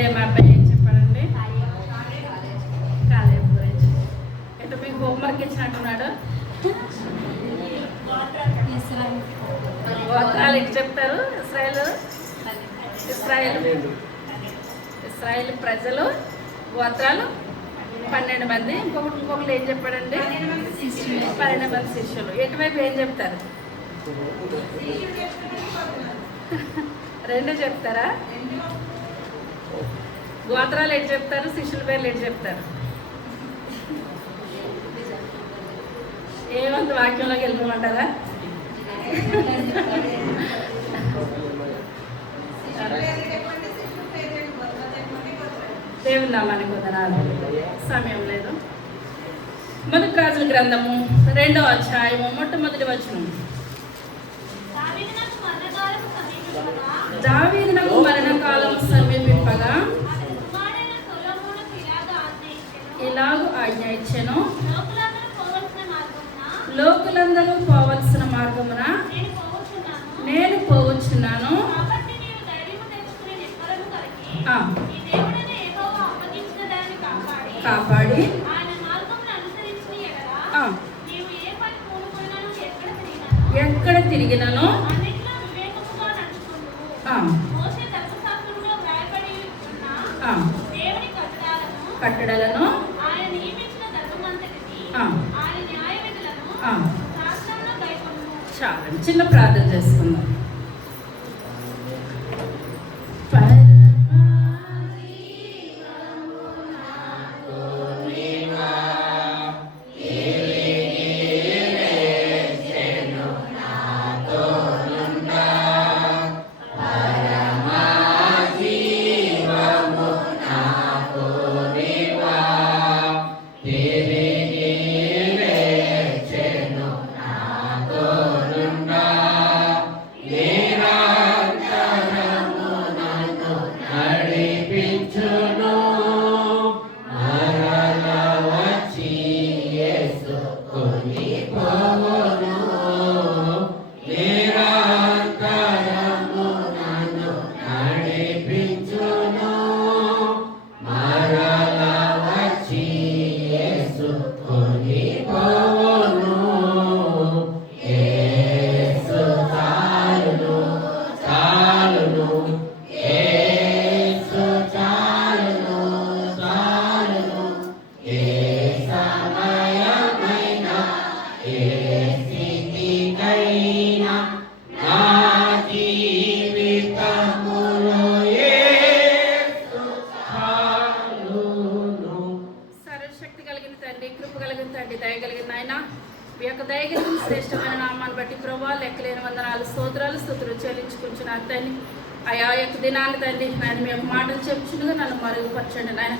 చెప్పండి. మా అబ్బాయి ఏం చెప్పాడండి? కాలేజ్ గురించి. అంటే మీకు హోంవర్క్ ఇచ్చినట్టున్నాడు. గోత్రాలు ఇటు చెప్తారు. ఇస్రాయేల్ ప్రజలు గోత్రాలు 12 మంది. ఇంకొకటి ఏం చెప్పాడండి? 12 మంది శిష్యులు. ఎటువైపు ఏం చెప్తారు? 2 చెప్తారా? గోత్రాలు ఎటు చెప్తారు, శిష్యుల పేర్లు ఎటు చెప్తారు? ఏమంత వాక్యంలోకి వెళ్ళిపోమంటారా? దేవుని నామానికి వందనాలు. సమయం లేదు. మొదటి రాజుల గ్రంథము 2వ అధ్యాయము మొట్టమొదటి వచనం. దావీదునకు మరణకాలం సమీపింపగా ఇలాగు ఆజ్ఞ ఇచ్చెను, లోకులందరూ పోవలసిన మార్గమున నేను పోవచ్చున్నాను. కాపాడి ఎక్కడ తిరిగినను కట్టడలను చాలా చిన్న ప్రార్థన చేసుకుందాం. శ్రేష్టమైన నామాన్ని బట్టి ప్రభా లెక్కలేని వందనాలు స్తోత్రాలు చెల్లించుకుంటున్నాను తండ్రి. అయా యొక్క దినాన్ని తండ్రి నాయన మీ యొక్క మాటలు చెప్పుచుండగా నన్ను మరుగుపరచండి నాయన.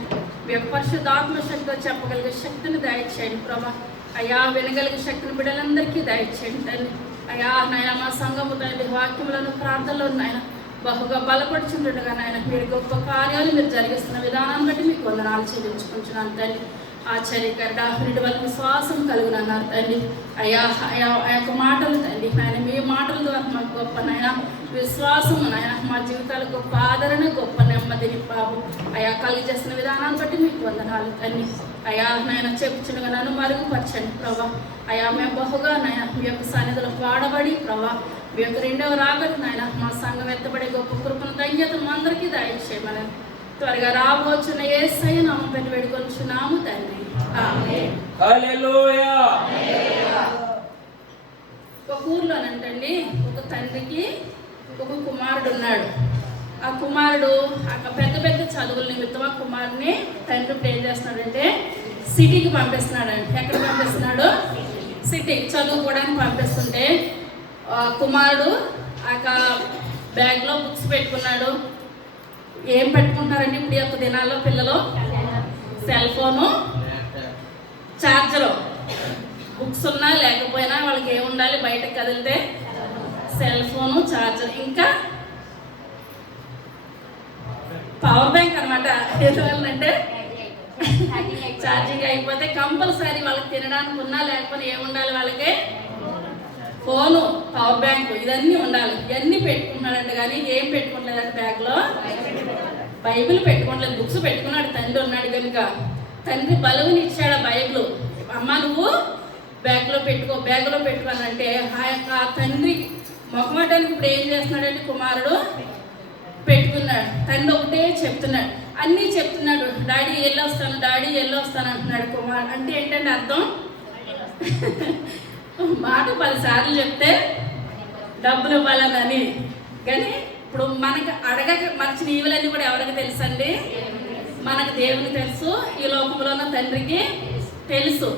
మీ యొక్క పరిశుద్ధాత్మ శక్తితో చెప్పగలిగే శక్తిని దయచేయండి ప్రభా. అయా వినగలిగే శక్తిని బిడ్డలందరికీ దయచేయండి తండ్రి. అయా నాయన మా సంఘము తండ్రి వాక్యములను ప్రార్థనలో నాయన బహుగా బలపడుచుండగా నాయన మీరు గొప్ప కార్యాలు మీరు జరిగిస్తున్న విధానాన్ని బట్టి మీకు వందనాలు చెల్లించుకుంటున్నాను తండ్రి. ఆశ్చర్యకరణ వీటి వల్ల విశ్వాసం కలుగునన్నారు తండ్రి. అయ్యా అయా ఆ యొక్క మాటలు తండ్రి ఆయన మీ మాటల ద్వారా మాకు గొప్ప నాయన విశ్వాసం నాయన మా జీవితాలు గొప్ప ఆదరణ గొప్ప నెమ్మదిని బాబు అయా కలిగి చేస్తున్న విధానాన్ని బట్టి మీకు వందనాలు తండ్రి. అయా నాయన చెప్పుచుండగా నన్ను మరుగుపరచండి ప్రభా. అయా మేము బహుగా నాయన మీ యొక్క సన్నిధిలో వాడబడి ప్రభా మీ యొక్క 2వ రాకడ నాయన మా సంఘం ఎత్తబడే గొప్ప కృపను ధన్యతను మా అందరికీ దయచేయమని త్వరగా రాబోచున్న యేసయ్య నామం పెట్టి వేడుకొంచున్నాము తండ్రి. ఆమేన్. హల్లెలూయా. ఒక ఊర్లోనంటండి ఒక తండ్రికి ఒక కుమారుడు ఉన్నాడు. ఆ కుమారుడు పెద్ద పెద్ద చదువుల నిమిత్తం ఆ కుమారుని తండ్రి ఏం చేస్తున్నాడంటే సిటీకి పంపిస్తున్నాడు. ఎక్కడ పంపిస్తున్నాడు? సిటీకి చదువుకోవడానికి పంపిస్తుంటే కుమారుడు ఆ బ్యాగ్లో బుక్స్ పెట్టుకున్నాడు. ఏం పెట్టుకుంటారండి ఇప్పుడు యొక్క దినాల్లో పిల్లలు? Cell phone, charger. బుక్స్ ఉన్నా లేకపోయినా వాళ్ళకి ఏముండాలి? బయటకు కదిలితే సెల్ ఫోను, ఛార్జర్, ఇంకా పవర్ బ్యాంక్ అనమాట. ఎందువల్లంటే ఛార్జింగ్ అయిపోతే కంపల్సరీ వాళ్ళకి తినడానికి ఉన్నా లేకపోతే ఏముండాలి? వాళ్ళకి ఫోను, పవర్ బ్యాంకు, ఇవన్నీ ఉండాలి. ఇవన్నీ పెట్టుకుంటున్నాడంటే కానీ ఏం పెట్టుకుంటలేదంటే బ్యాగ్లో బైబిల్ పెట్టుకోవట్లేదు, బుక్స్ పెట్టుకున్నాడు. తండ్రి ఉన్నాడు కనుక తండ్రి బలవునిచ్చాడు ఆ బైబిల్. అమ్మ నువ్వు బ్యాగ్లో పెట్టుకోనంటే ఆ యొక్క తండ్రి మొహమాటానికి ఇప్పుడు ఏం చేస్తున్నాడంటే కుమారుడు పెట్టుకున్నాడు. తండ్రి ఒకటే చెప్తున్నాడు, అన్నీ చెప్తున్నాడు. డాడీ వెళ్ళొస్తాను అంటున్నాడు కుమారుడు. అంటే ఏంటంటే అర్థం, మాట 10 సార్లు చెప్తే డబ్బులు ఇవ్వాలని. కానీ ఇప్పుడు మనకు అడగక మర్చిన ఈవులన్నీ కూడా ఎవరికి తెలుసండి? మనకు దేవునికి తెలుసు, ఈ లోకంలో ఉన్న తండ్రికి తెలుసు.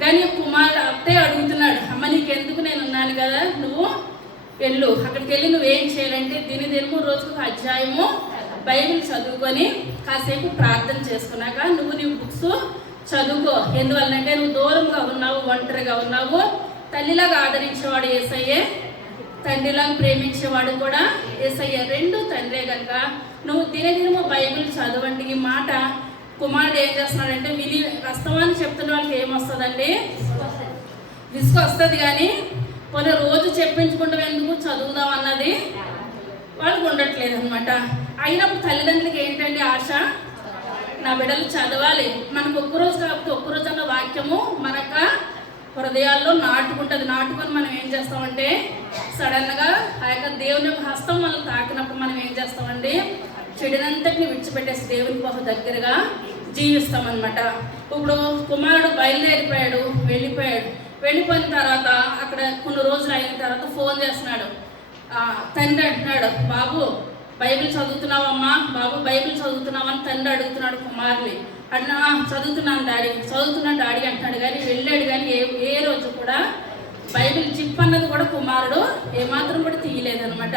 కానీ కుమారుడు అత్తే అడుగుతున్నాడు, అమ్మ నీకెందుకు, నేను ఉన్నాను కదా, నువ్వు వెళ్ళు, అక్కడికి వెళ్ళి నువ్వేం చేయాలంటే దినము రోజుకు అధ్యాయము బైబిల్ చదువుకొని కాసేపు ప్రార్థన చేసుకున్నాక నువ్వు నీ బుక్స్ చదువుకో. ఎందువల్లంటే నువ్వు దూరంగా ఉన్నావు, ఒంటరిగా ఉన్నావు. తల్లిలాగా ఆదరించేవాడు యేసయ్యే, తండ్రిలాగా ప్రేమించేవాడు కూడా యేసయ్య. 2 తండ్రే కనుక నువ్వు దినము బైబిల్ చదవండి. ఈ మాట కుమారుడు ఏం చేస్తున్నాడంటే విని వాస్తవాన్ని చెప్తున్న వాళ్ళకి ఏమొస్తుందండి? విసుగు వస్తుంది. కానీ కొన్ని రోజు చెప్పించుకుంటాం ఎందుకు, చదువుదాం అన్నది వాళ్ళకు ఉండట్లేదు అనమాట. అయినప్పుడు తల్లిదండ్రులకి ఏంటండి ఆశ, నా బిడ్డలు చదవాలి. మనకు ఒక్కరోజు కాకపోతే ఒక్కరోజు అన్న వాక్యము మనక హృదయాల్లో నాటుకొని మనం ఏం చేస్తామంటే సడన్గా ఆ యొక్క దేవుని యొక్క హస్తం మనం తాకినప్పుడు మనం ఏం చేస్తామండి, చెడునంతటిని విడిచిపెట్టేసి దేవునికి బహు దగ్గరగా జీవిస్తామన్నమాట. ఇప్పుడు కుమారుడు వెళ్ళిపోయిన తర్వాత అక్కడ కొన్ని రోజులు అయిన తర్వాత ఫోన్ చేస్తున్నాడు. తండ్రి అంటున్నాడు, బాబు బైబిల్ చదువుతున్నావమ్మా, బాబు బైబిల్ చదువుతున్నావని తండ్రి అడుగుతున్నాడు కుమారుని. అన్నా చదువుతున్నాను డాడీ అంటున్నాడు. కానీ వెళ్ళాడు, కానీ ఏ రోజు కూడా బైబిల్ జిప్ అన్నది కూడా కుమారుడు ఏమాత్రం కూడా తీయలేదనమాట.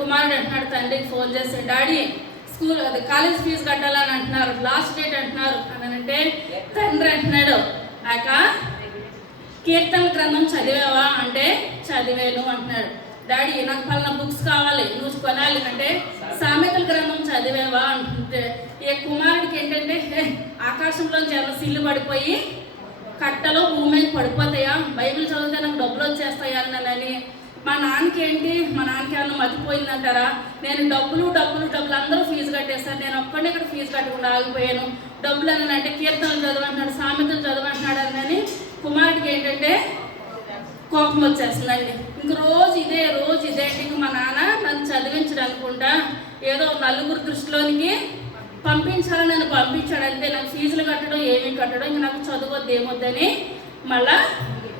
కుమారుడు అంటున్నాడు తండ్రికి ఫోన్ చేసి, డాడీ కాలేజ్ ఫీజు కట్టాలని అంటున్నారు, లాస్ట్ డేట్ అంటున్నారు అని అంటే తండ్రి అంటున్నాడు, కీర్తన గ్రంథం చదివావా అంటే చదివాను అంటున్నాడు. డాడీ నాకు పలానా బుక్స్ కావాలి, నువ్వు కొనాలి అంటే సామెతల గ్రంథం చదివావా అంటుంటే ఈ కుమారుడికి ఏంటంటే ఆకాశంలోంచి ఏమైనా సిల్లు పడిపోయి కట్టలో భూమి మీద పడిపోతాయా, బైబిల్ చదివితే నాకు డబ్బులు వచ్చేస్తాయా అన్నానని. మా నాన్నకి ఏమన్నా మతిపోయిందంటారా, నేను డబ్బులు అందరూ ఫీజు కట్టేస్తాను, నేను ఒక్కడే ఇక్కడ ఫీజు కట్టకుండా ఆగిపోయాను, డబ్బులు అని అంటే కీర్తనలు చదవంటున్నాడు, సామెతలు చదవంటున్నాడు అని కుమారుడికి ఏంటంటే కోపం వచ్చేస్తుందండి. ఇంక రోజు ఇదే ఇంక మా నాన్న నన్ను చదివించడం అనుకుంటా ఏదో నలుగురు దృష్టిలోనికి పంపించాలని నన్ను పంపించాడంటే నాకు ఫీజులు కట్టడం ఏమీ కట్టడం ఇంక నాకు చదువద్దు ఏమొద్దని మళ్ళా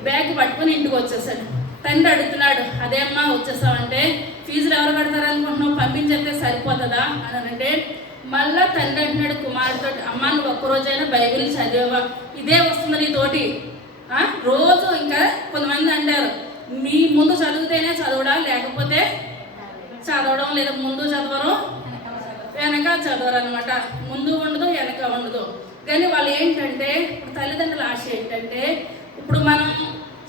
బ్యాగ్ పట్టుకొని ఇంటికి వచ్చేసాడు. తండ్రి అడుగుతున్నాడు, అదే అమ్మా వచ్చేసావంటే ఫీజులు ఎవరు కడతారనుకుంటున్నావు, పంపించేస్తే సరిపోతుందా అని అంటే మళ్ళా తండ్రి అంటున్నాడు కుమారుడితో, అమ్మ నువ్వు ఒక్కరోజైనా బైబిల్ చదివావా, ఇదే వస్తుంది నీతోటి రోజు. ఇంకా కొంతమంది అంటారు మీ ముందు చదివితేనే చదవడా, లేకపోతే చదవడం లేదా ముందు చదవరు వెనక చదవరు అనమాట. ముందు ఉండదు వెనక ఉండదు. కానీ వాళ్ళు ఏంటంటే ఇప్పుడు తల్లిదండ్రుల ఆశ ఏంటంటే ఇప్పుడు మనం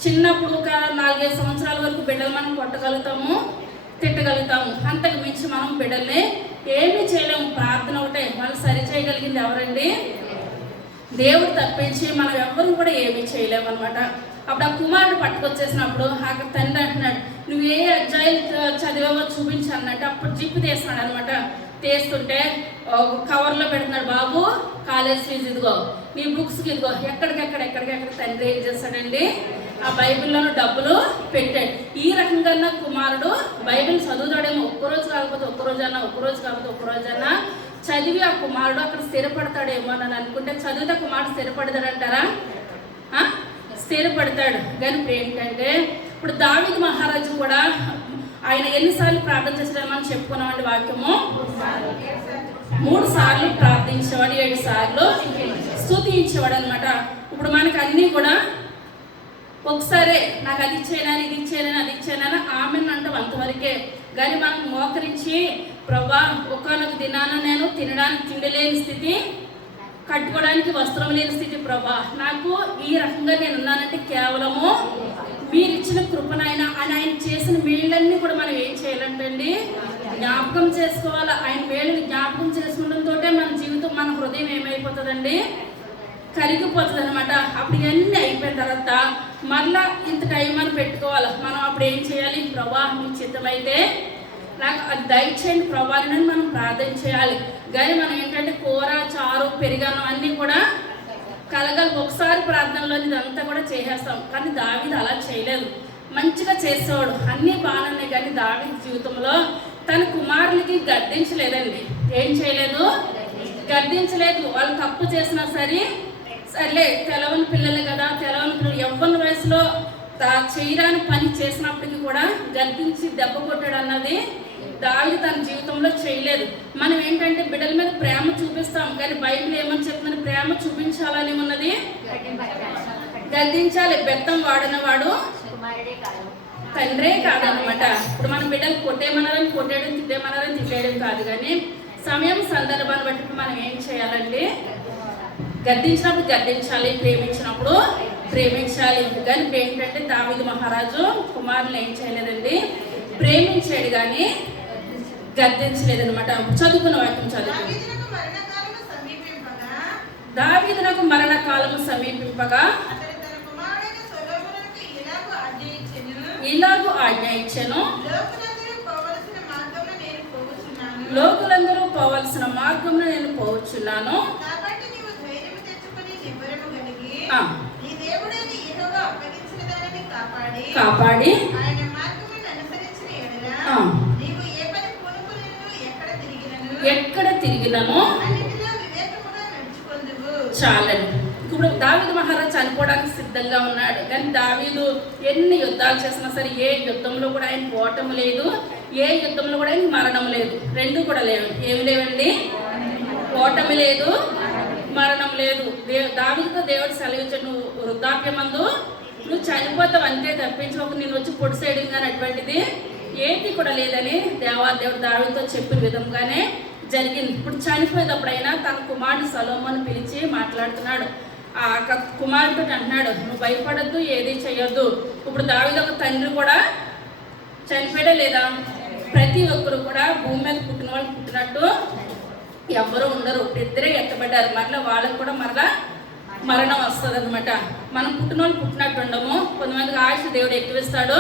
చిన్నప్పుడు ఒక 4-5 సంవత్సరాల వరకు బిడ్డలు మనం కొట్టగలుగుతాము, తిట్టగలుగుతాము. అంతకు మించి మనం బిడ్డల్ని ఏమీ చేయలేము. ప్రార్థన ఒకటే వాళ్ళు సరి చేయగలిగింది ఎవరండి? దేవుడు తప్పించి మనం ఎవ్వరూ కూడా ఏమీ చేయలేము అనమాట. అప్పుడు ఆ కుమారుడు పట్టుకొచ్చేసినప్పుడు అక్కడ తండ్రి అంటున్నాడు, నువ్వు ఏ అధ్యాయం చదివావో చూపించి అన్నట్టు అప్పుడు జిప్పు తీస్తున్నాడు అనమాట. తీస్తుంటే కవర్లో పెడుతున్నాడు, బాబు కాలేజ్ ఫీజు ఇదిగో, నీ బుక్స్కి ఇదిగో. ఎక్కడికెక్కడ తండ్రి ఏం చేస్తాడండి, ఆ బైబిల్లోనూ డబ్బులు పెట్టాడు. ఈ రకంగా కుమారుడు బైబిల్ చదువుతాడేమో, ఒక్కరోజు కాకపోతే ఒక్కరోజన్నా చదివి ఆ కుమారుడు అక్కడ స్థిరపడతాడేమో అని అనుకుంటే చదివితే కుమారుడు స్థిరపడతాడంటారా? స్థిరపడతాడు. కానీ ఇప్పుడు ఏంటంటే ఇప్పుడు దావీదు మహారాజు కూడా ఆయన ఎన్నిసార్లు ప్రార్థన చేసాడని చెప్పుకున్నామండి వాక్యము. 3 సార్లు ప్రార్థించేవాడు, 7 సార్లు స్తుతించేవాడు అనమాట. ఇప్పుడు మనకు అన్నీ కూడా ఒకసారి నాకు అది ఇచ్చేనని ఆమెను అంటాం అంతవరకే. కానీ మనం మోకరించి ప్రభా ఒక్కొక్క దినాన నేను తినడానికి తిండి లేని స్థితి, కట్టుకోవడానికి వస్త్రం లేని స్థితి ప్రభా, నాకు ఈ రకంగా నేను ఉన్నానంటే కేవలము మీరు ఇచ్చిన కృపనైనా అని ఆయన చేసిన మేళ్ళన్నీ కూడా మనం ఏం చేయాలంటండి జ్ఞాపకం చేసుకోవాలి. ఆయన మేళ్ళని జ్ఞాపకం చేసుకోవడంతో మన జీవితం మన హృదయం ఏమైపోతుందండి, కరిగిపోతుంది అనమాట. అప్పుడు ఇవన్నీ అయిపోయిన తర్వాత మళ్ళా ఇంత టైం అని పెట్టుకోవాలి మనం. అప్పుడు ఏం చేయాలి, ప్రభా మీ చిత్తమైతే నాకు అది దయచేయండి ప్రభా అని మనం ప్రార్థన చేయాలి. కానీ మనం ఏంటంటే కూర, చారు, పెరిగాను అన్నీ కూడా కలగలి ఒకసారి ప్రార్థనలో ఇదంతా కూడా చేసేస్తాం. కానీ దావీదు అలా చేయలేదు, మంచిగా చేసేవాడు, అన్నీ బాగున్నాయి. కానీ దావీదు జీవితంలో తన కుమారులకి గద్దించలేదండి. ఏం చేయలేదు? గద్దించలేదు. వాళ్ళు తప్పు చేసినా సర్లే తెలవని పిల్లలు కదా, తెలవని పిల్లలు యవ్వన వయసులో చేయరాని పని చేసినప్పటికీ కూడా గద్దించి దెబ్బ కొట్టాడు అన్నది దావీదు తన జీవితంలో చేయలేదు. మనం ఏంటంటే బిడ్డల మీద ప్రేమ చూపిస్తాం, కానీ బైబిల్ ఏమని చెప్తుంది? ప్రేమ చూపించాలని ఉన్నది, గద్దించాలి. బెత్తం వాడినవాడు తండ్రే కాదనమాట. ఇప్పుడు మన బిడ్డలు కొట్టేమన్నారని కొట్టేయడం, తిట్టేమన్నారని తిట్టేయడం కాదు, కానీ సమయం సందర్భాన్ని బట్టి మనం ఏం చేయాలండి? గద్దించినప్పుడు గద్దించాలి, ప్రేమించినప్పుడు ప్రేమించాలి. కానీ ఏంటంటే దావీదు మహారాజు కుమారులు ఏం చేయలేదండి? ప్రేమించాడు కానీ గద్దించలేదనమాట. చదువుకున్న వాక్యం చదువు. దావీదునకు మరణకాలము సమీపింపగా ఇలాగూ ఆజ్ఞ ఇచ్చెను, లోకులందరూ పోవలసిన మార్గంలో నేను పోవచ్చున్నాను. కాపాడి ఎక్కడ తిరిగినను చాలండి. ఇప్పుడు దావీదు మహారాజు చనిపోవడానికి సిద్ధంగా ఉన్నాడు. కానీ దావీదు ఎన్ని యుద్ధాలు చేసినా సరే ఏ యుద్ధంలో కూడా ఆయన పోవటం లేదు, ఏ యుద్ధంలో కూడా ఆయన మరణం లేదు. రెండు కూడా లేవు. ఏమి లేవండి? ఓటమి లేదు, మరణం లేదు. దావీదుతో దేవుడు సెలవిచ్చాడు, నువ్వు వృద్ధాప్యమందు నువ్వు చనిపోతావు అంతే తప్పించి ఒక నేను వచ్చి పొడిసేయడం కానీ అటువంటిది ఏంటి కూడా లేదని దేవుడు దావీదుతో చెప్పిన విధంగానే జరిగింది. ఇప్పుడు చనిపోయేటప్పుడైనా తన కుమారుడు సొలొమోను పిలిచి మాట్లాడుతున్నాడు. ఆ కుమారుడితో అంటున్నాడు, నువ్వు భయపడద్దు, ఏది చేయొద్దు. ఇప్పుడు దావీదు ఒక తండ్రి కూడా చనిపోయడే లేదా? ప్రతి ఒక్కరు కూడా భూమి మీద పుట్టిన వాళ్ళు పుట్టినట్టు ఎవ్వరూ ఉండరు, ఇద్దరే ఎత్తబడ్డారు. మరలా వాళ్ళకు కూడా మరలా మరణం వస్తుంది అనమాట. మనం పుట్టిన వాళ్ళు పుట్టినట్టు ఉండము. కొంతమందికి ఆయుష్ దేవుడు ఎక్కువిస్తాడు,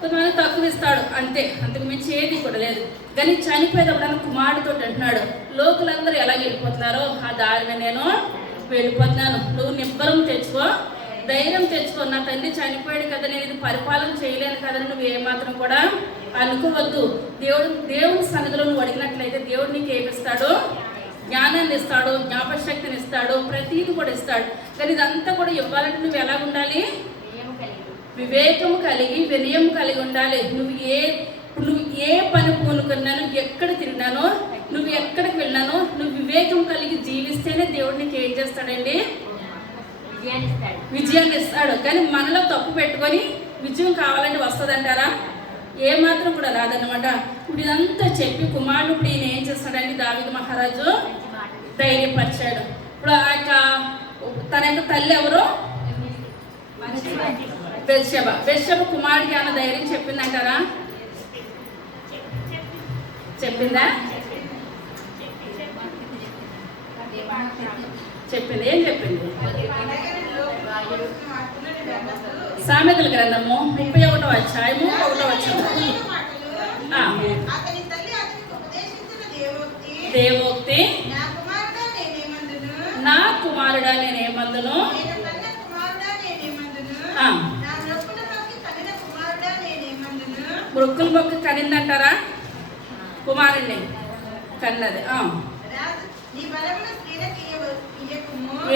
కొంతమంది తక్కువ ఇస్తాడు, అంతే. అంతకు మించి ఏది కూడా లేదు. కానీ చనిపోయేటప్పుడు కుమారుడితో అంటున్నాడు, లోకులందరూ ఎలా వెళ్ళిపోతున్నారో ఆ దారిని నేను వెళ్ళిపోతున్నాను. నువ్వు నిబ్బరం తెచ్చుకో, ధైర్యం తెచ్చుకో. నా తండ్రి చనిపోయాడు కదా, నేను ఇది పరిపాలన చేయలేను కదా, నువ్వు ఏమాత్రం కూడా అనుకోవద్దు. దేవుని సన్నిధిలో నువ్వు అడిగినట్లయితే దేవుడు నీకు ఏమిస్తాడు? జ్ఞానాన్ని ఇస్తాడు, జ్ఞాపకశక్తిని ఇస్తాడు, ప్రతీది కూడా ఇస్తాడు. కానీ ఇదంతా కూడా ఇవ్వాలంటే నువ్వు ఎలా ఉండాలి? వివేకము కలిగి, వినయం కలిగి ఉండాలి. నువ్వు ఏ పని పూనుకున్నాను, ఎక్కడ తిరిగినానో, నువ్వు ఎక్కడికి వెళ్ళినానో, నువ్వు వివేకం కలిగి జీవిస్తేనే దేవుడు నీకు ఏం చేస్తాడండి? విజయాన్ని ఇస్తాడు. కానీ మనలో తప్పు పెట్టుకొని విజయం కావాలంటే వస్తుందంటారా? ఏమాత్రం కూడా రాదన్నమాట. ఇప్పుడు ఇదంతా చెప్పి కుమారుడు ఇప్పుడు ఈయన ఏం చేస్తాడండి? దావీదు మహారాజు ధైర్యపరిచాడు. ఇప్పుడు ఆ యొక్క తన యొక్క తల్లి ఎవరు? బెత్షెబ కుమారుడికి అన్న ధైర్యం చెప్పిందంటారా? చెప్పిందా? చెప్పింది. ఏం చెప్పింది? సామెతల గ్రంథము 31వ అధ్యాయము 1వ వచనం. దేవోక్తి, నా కుమారుడా నేనేమందును, మృక్కుల మొక్క కనిందంటారా? కుమారుణ్ణి కన్నది.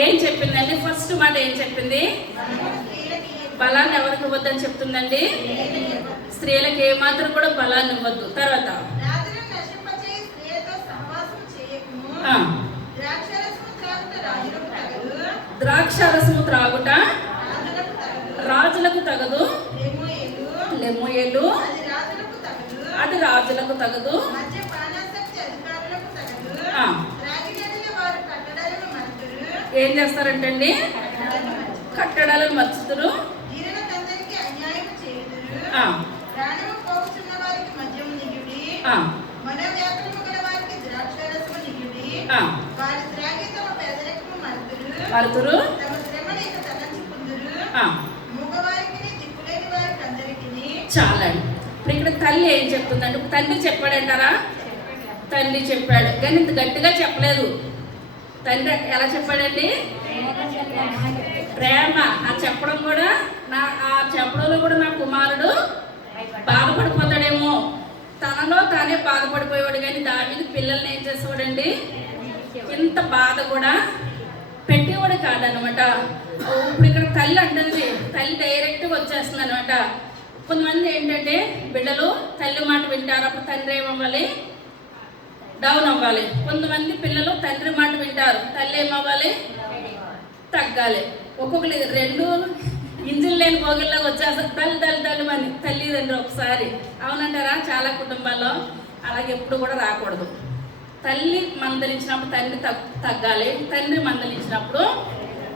ఏం చెప్పిందండి? ఫస్ట్ మాట ఏం చెప్పింది? బలాన్ని ఎవరికి ఇవ్వద్దని చెప్తుందండి? స్త్రీలకు ఏమాత్రం కూడా బలాన్ని ఇవ్వద్దు. తర్వాత ద్రాక్షారసము త్రాగుట రాజులకు తగదు, లెమోయేలు అది రాజులకు తగదు. ఏం చేస్తారంటండి? కట్టడాలను మర్చుతురు, మరుతురు. చాలండి. ఇప్పుడు ఇక్కడ ఇక్కడ తల్లి ఏం చెప్తుందంటే, ఇప్పుడు తండ్రి చెప్పాడంటారా? తండ్రి చెప్పాడు, కానీ ఇంత గట్టిగా చెప్పలేదు. తండ్రి ఎలా చెప్పాడండి? ప్రేమ. ఆ చెప్పడం కూడా ఆ చెప్పడంలో కూడా నా కుమారుడు బాధపడిపోతాడేమో, తనలో తానే బాధపడిపోయేవాడు. కానీ దావీదు పిల్లల్ని ఏం చేసేవాడండి? ఇంత బాధ కూడా పెట్టేవాడు కాదనమాట. ఇప్పుడు ఇక్కడ తల్లి అంటుంది, తల్లి డైరెక్ట్గా వచ్చేస్తుంది అనమాట. కొంతమంది ఏంటంటే బిడ్డలు తల్లి మాట వింటారు, అప్పుడు తండ్రి ఏమవ్వాలి? డౌన్ అవ్వాలి. కొంతమంది పిల్లలు తండ్రి మాట వింటారు, తల్లి ఏమవ్వాలి? తగ్గాలి. ఒక్కొక్కరు రెండు ఇంజిన్ లేని భోగిల్లాగా వచ్చేస్తారు, తల్లి అని తల్లిదండ్రులు ఒకసారి. అవునంటారా? చాలా కుటుంబాల్లో అలాగే ఎప్పుడు కూడా రాకూడదు. తల్లి మందలించినప్పుడు తండ్రి తగ్గాలి, తండ్రి మందలించినప్పుడు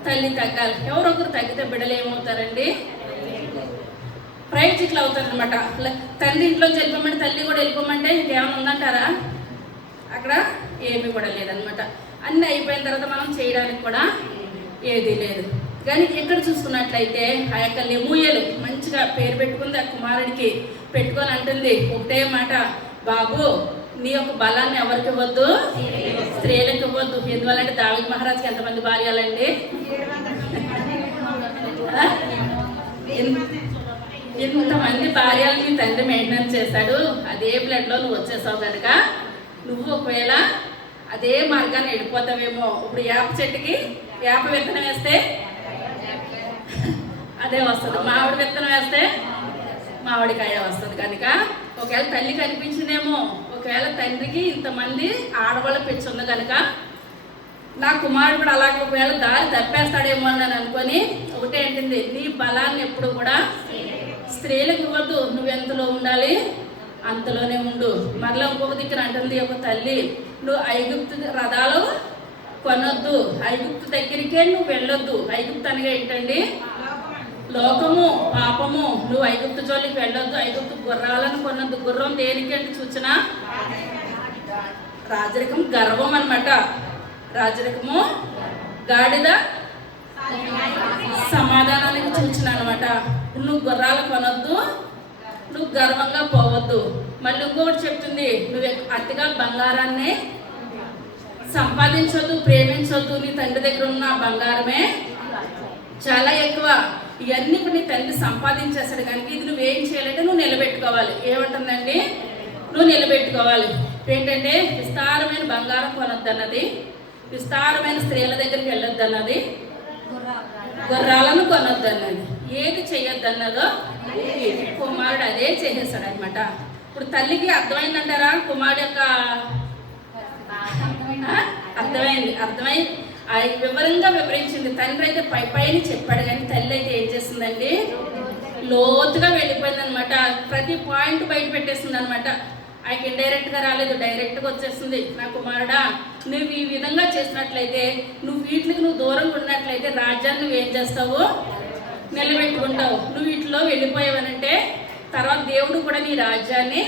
తల్లి తగ్గాలి. ఎవరొకరు తగ్గితే బిడ్డలు ఏమవుతారండి? ప్రైవేట్లు అవుతారనమాట. తండ్రి ఇంట్లోంచి వెళ్ళిపోమంటే తల్లి కూడా వెళ్ళిపోమంటే ఇంకేమైనా ఉందంటారా? అక్కడ ఏమీ కూడా లేదనమాట. అన్నీ అయిపోయిన తర్వాత మనం చేయడానికి కూడా ఏదీ లేదు. కానీ ఇక్కడ చూసుకున్నట్లయితే ఆ యొక్క లెమూయలు మంచిగా పేరు పెట్టుకుంది, ఆ కుమారుడికి పెట్టుకొని అంటుంది ఒకటే మాట, బాబు నీ యొక్క బలాన్ని ఎవరికి ఇవ్వద్దు? స్త్రీలకు ఇవ్వద్దు. ఎందువల్లంటే దావీదు మహారాజుకి ఎంతమంది భార్యలండి? ఇంతమంది భార్యలకి తండ్రి మెయింటెనెన్స్ చేశాడు. అదే బ్లడ్లో నువ్వు వచ్చేసావు కనుక నువ్వు ఒకవేళ అదే మార్గాన్ని వెళ్ళిపోతావేమో. ఇప్పుడు వేప చెట్టుకి వేప విత్తనం వేస్తే అదే వస్తుంది, మామిడి విత్తనం వేస్తే మామిడికాయ వస్తుంది. కనుక ఒకవేళ తల్లి కనిపించిందేమో, ఒకవేళ తండ్రికి ఇంతమంది ఆడవాళ్ళ పిచ్చి ఉంది కనుక నా కుమారుడు కూడా అలాగే ఒకవేళ దారి తప్పేస్తాడేమో అని అనుకొని ఒకటే ఏంటింది, నీ బలాన్ని ఎప్పుడు కూడా స్త్రీలకు ఇవ్వద్దు, నువ్వెంతలో ఉండాలి అంతలోనే ఉండు. మరలా ఇంకొక దిక్కున అంటుంది ఒక తల్లి, నువ్వు ఐగుప్తు రథాలు కొనొద్దు, ఐగుప్తు దగ్గరికే నువ్వు వెళ్ళొద్దు. ఐగుప్తు అనగా ఏంటండి? లోకము, పాపము. నువ్వు ఐగుప్తు జోలికి వెళ్ళొద్దు, ఐగుప్తు గుర్రాలను కొనొద్దు. గుర్రం దేనికి అంటే సూచన? రాజరికం, గర్వం అనమాట. రాజరికము, గాడిద సమాధానానికి సూచన అనమాట. నువ్వు గుర్రాలు కొనొద్దు, నువ్వు గర్వంగా పోవద్దు. మళ్ళీ ఇంకొకటి చెప్తుంది, నువ్వు అతిగా బంగారాన్ని సంపాదించొద్దు, ప్రేమించొద్దు. నీ తండ్రి దగ్గర ఉన్న బంగారమే చాలా ఎక్కువ. ఇవన్నీ ఇప్పుడు నీ తండ్రి సంపాదించేస్తాడు కనుక ఇది నువ్వేం చేయాలంటే నువ్వు నిలబెట్టుకోవాలి. ఏమంటుందండి? నువ్వు నిలబెట్టుకోవాలి. ఏంటంటే విస్తారమైన బంగారం కొనొద్దన్నది, విస్తారమైన స్త్రీల దగ్గరికి వెళ్ళొద్దన్నది, గుర్రాలను కొనొద్దన్నది. ఏది చెయ్యొద్దన్నదో కుమారుడు అదే చేసేస్తాడు అనమాట. ఇప్పుడు తల్లికి అర్థమైందంటారా? కుమారుడు యొక్క అర్థమై వివరంగా వివరించింది. తండ్రి అయితే పైని చెప్పాడు, కానీ తల్లి అయితే ఏం చేస్తుందండి? లోతుగా వెళ్ళిపోయింది అనమాట. ప్రతి పాయింట్ బయట పెట్టేస్తుంది అనమాట. ఆయనకి ఇండైరెక్ట్గా రాలేదు, డైరెక్ట్గా వచ్చేస్తుంది. నా కుమారుడా, నువ్వు ఈ విధంగా చేసినట్లయితే, నువ్వు వీటికి నువ్వు దూరంగా ఉన్నట్లయితే రాజ్యాన్ని నువ్వేం చేస్తావు? నిలబెట్టుకుంటావు. నువ్వు వీటిలో వెళ్ళిపోయావనంటే తర్వాత దేవుడు కూడా నీ రాజ్యాన్ని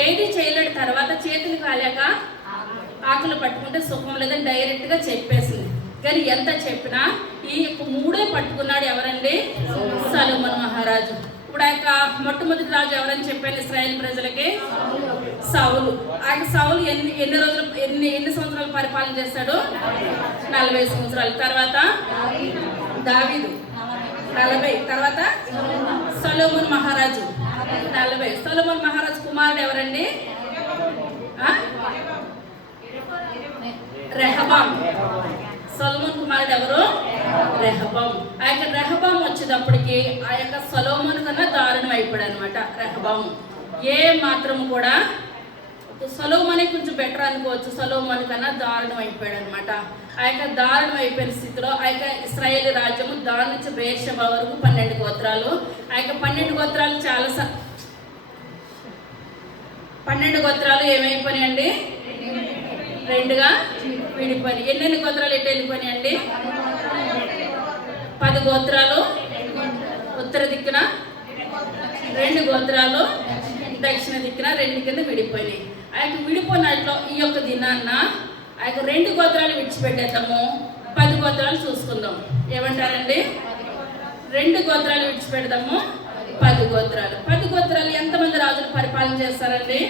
ఏది చేయలేడు. తర్వాత చేతులు కాలేక ఆకులు పట్టుకుంటే సుఖం లేదని డైరెక్ట్గా చెప్పేసింది. కానీ ఎంత చెప్పినా ఈ యొక్క మూడే పట్టుకున్నాడు. ఎవరండి? సొలొమోను మహారాజు. ఇప్పుడు ఆ యొక్క మొట్టమొదటి రాజు ఎవరని చెప్పాను ఇశ్రాయేల్ ప్రజలకి? సౌలు. ఆ యొక్క సౌలు ఎన్ని సంవత్సరాలు పరిపాలన చేశాడు? 40 సంవత్సరాలు. తర్వాత దావీదు 40, తర్వాత సొలొమోను మహారాజు 40. సొలొమోను మహారాజు కుమారుడు ఎవరండి? రెహబాం. సొలొమోను కుమారుడు ఎవరు? రెహబాం. ఆ యొక్క రెహబాం వచ్చేటప్పటికి ఆ యొక్క సొలొమోను కన్నా దారుణం అయిపోయాడు అనమాట. రెహబాము ఏ మాత్రం కూడా, సొలొమోనే కొంచెం బెటర్ అనుకోవచ్చు, సొలొమోను కన్నా దారుణం అయిపోయాడు అనమాట. ఆ యొక్క దారుణం అయిపోయిన స్థితిలో ఆ యొక్క ఇశ్రాయేలు రాజ్యము దాని నుంచి బెయేర్షెబా వరకు 12 గోత్రాలు. ఆ యొక్క 12 గోత్రాలు 12 గోత్రాలు ఏమైపోయినాయండి? 2గా విడిపోయినాయి. ఎన్ని గోత్రాలు ఎటు వెళ్ళిపోయినాయండి? 10 గోత్రాలు ఉత్తర దిక్కున, 2 గోత్రాలు దక్షిణ దిక్కున, 2 కింద విడిపోయినాయి. ఆ యొక్క విడిపోయినట్లో ఈ యొక్క దినాన్న ఆ యొక్క 2 గోత్రాలు విడిచిపెట్టేద్దాము, 10 గోత్రాలు చూసుకుందాం. ఏమంటారండి? 2 గోత్రాలు విడిచిపెడదాము, 10 గోత్రాలు. 10 గోత్రాలు ఎంతమంది రాజులు పరిపాలన చేస్తారండి?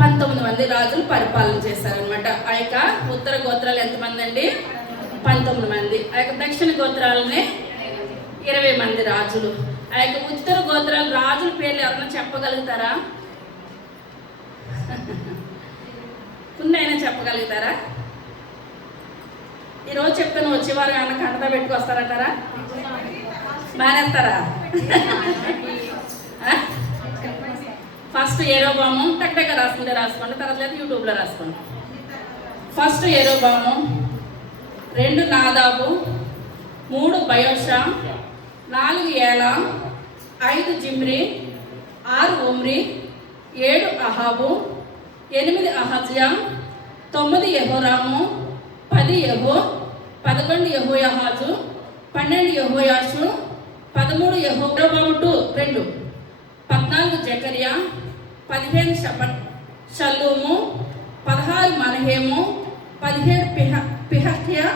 19 మంది రాజులు పరిపాలన చేశారనమాట. ఆ యొక్క ఉత్తర గోత్రాలు ఎంతమంది అండి? 19 మంది. ఆ యొక్క దక్షిణ గోత్రాలనే 20 మంది రాజులు. ఆ యొక్క ఉత్తర గోత్రాల రాజుల పేర్లు ఎవరైనా చెప్పగలుగుతారా? కొన్నైనా చెప్పగలుగుతారా? ఈరోజు చెప్తాను, వచ్చేవారు అన్న కంటతో పెట్టుకొస్తారంటారా? మానేస్తారా? ఫస్ట్ యెరోబాము టక్టగా రాసుకోండి, తర్వాత లేదు యూట్యూబ్లో రాసుకోండి. ఫస్ట్ యెరోబాము, 2 నాదాబు, 3 బయోషా, 4 ఏలా, 5 జిమ్రి, 6 ఒమ్రి, 7 అహాబు, 8 అహజ్యా, 9 యెహోరాము, 10 యెహో, 11 యెహోయాహాజు, 12 యెహోయాషు, 13 యెహోబాము 2, 14 జకర్యా, 15 షల్లూము, 16 మనహేము, 17 పిహత్యా,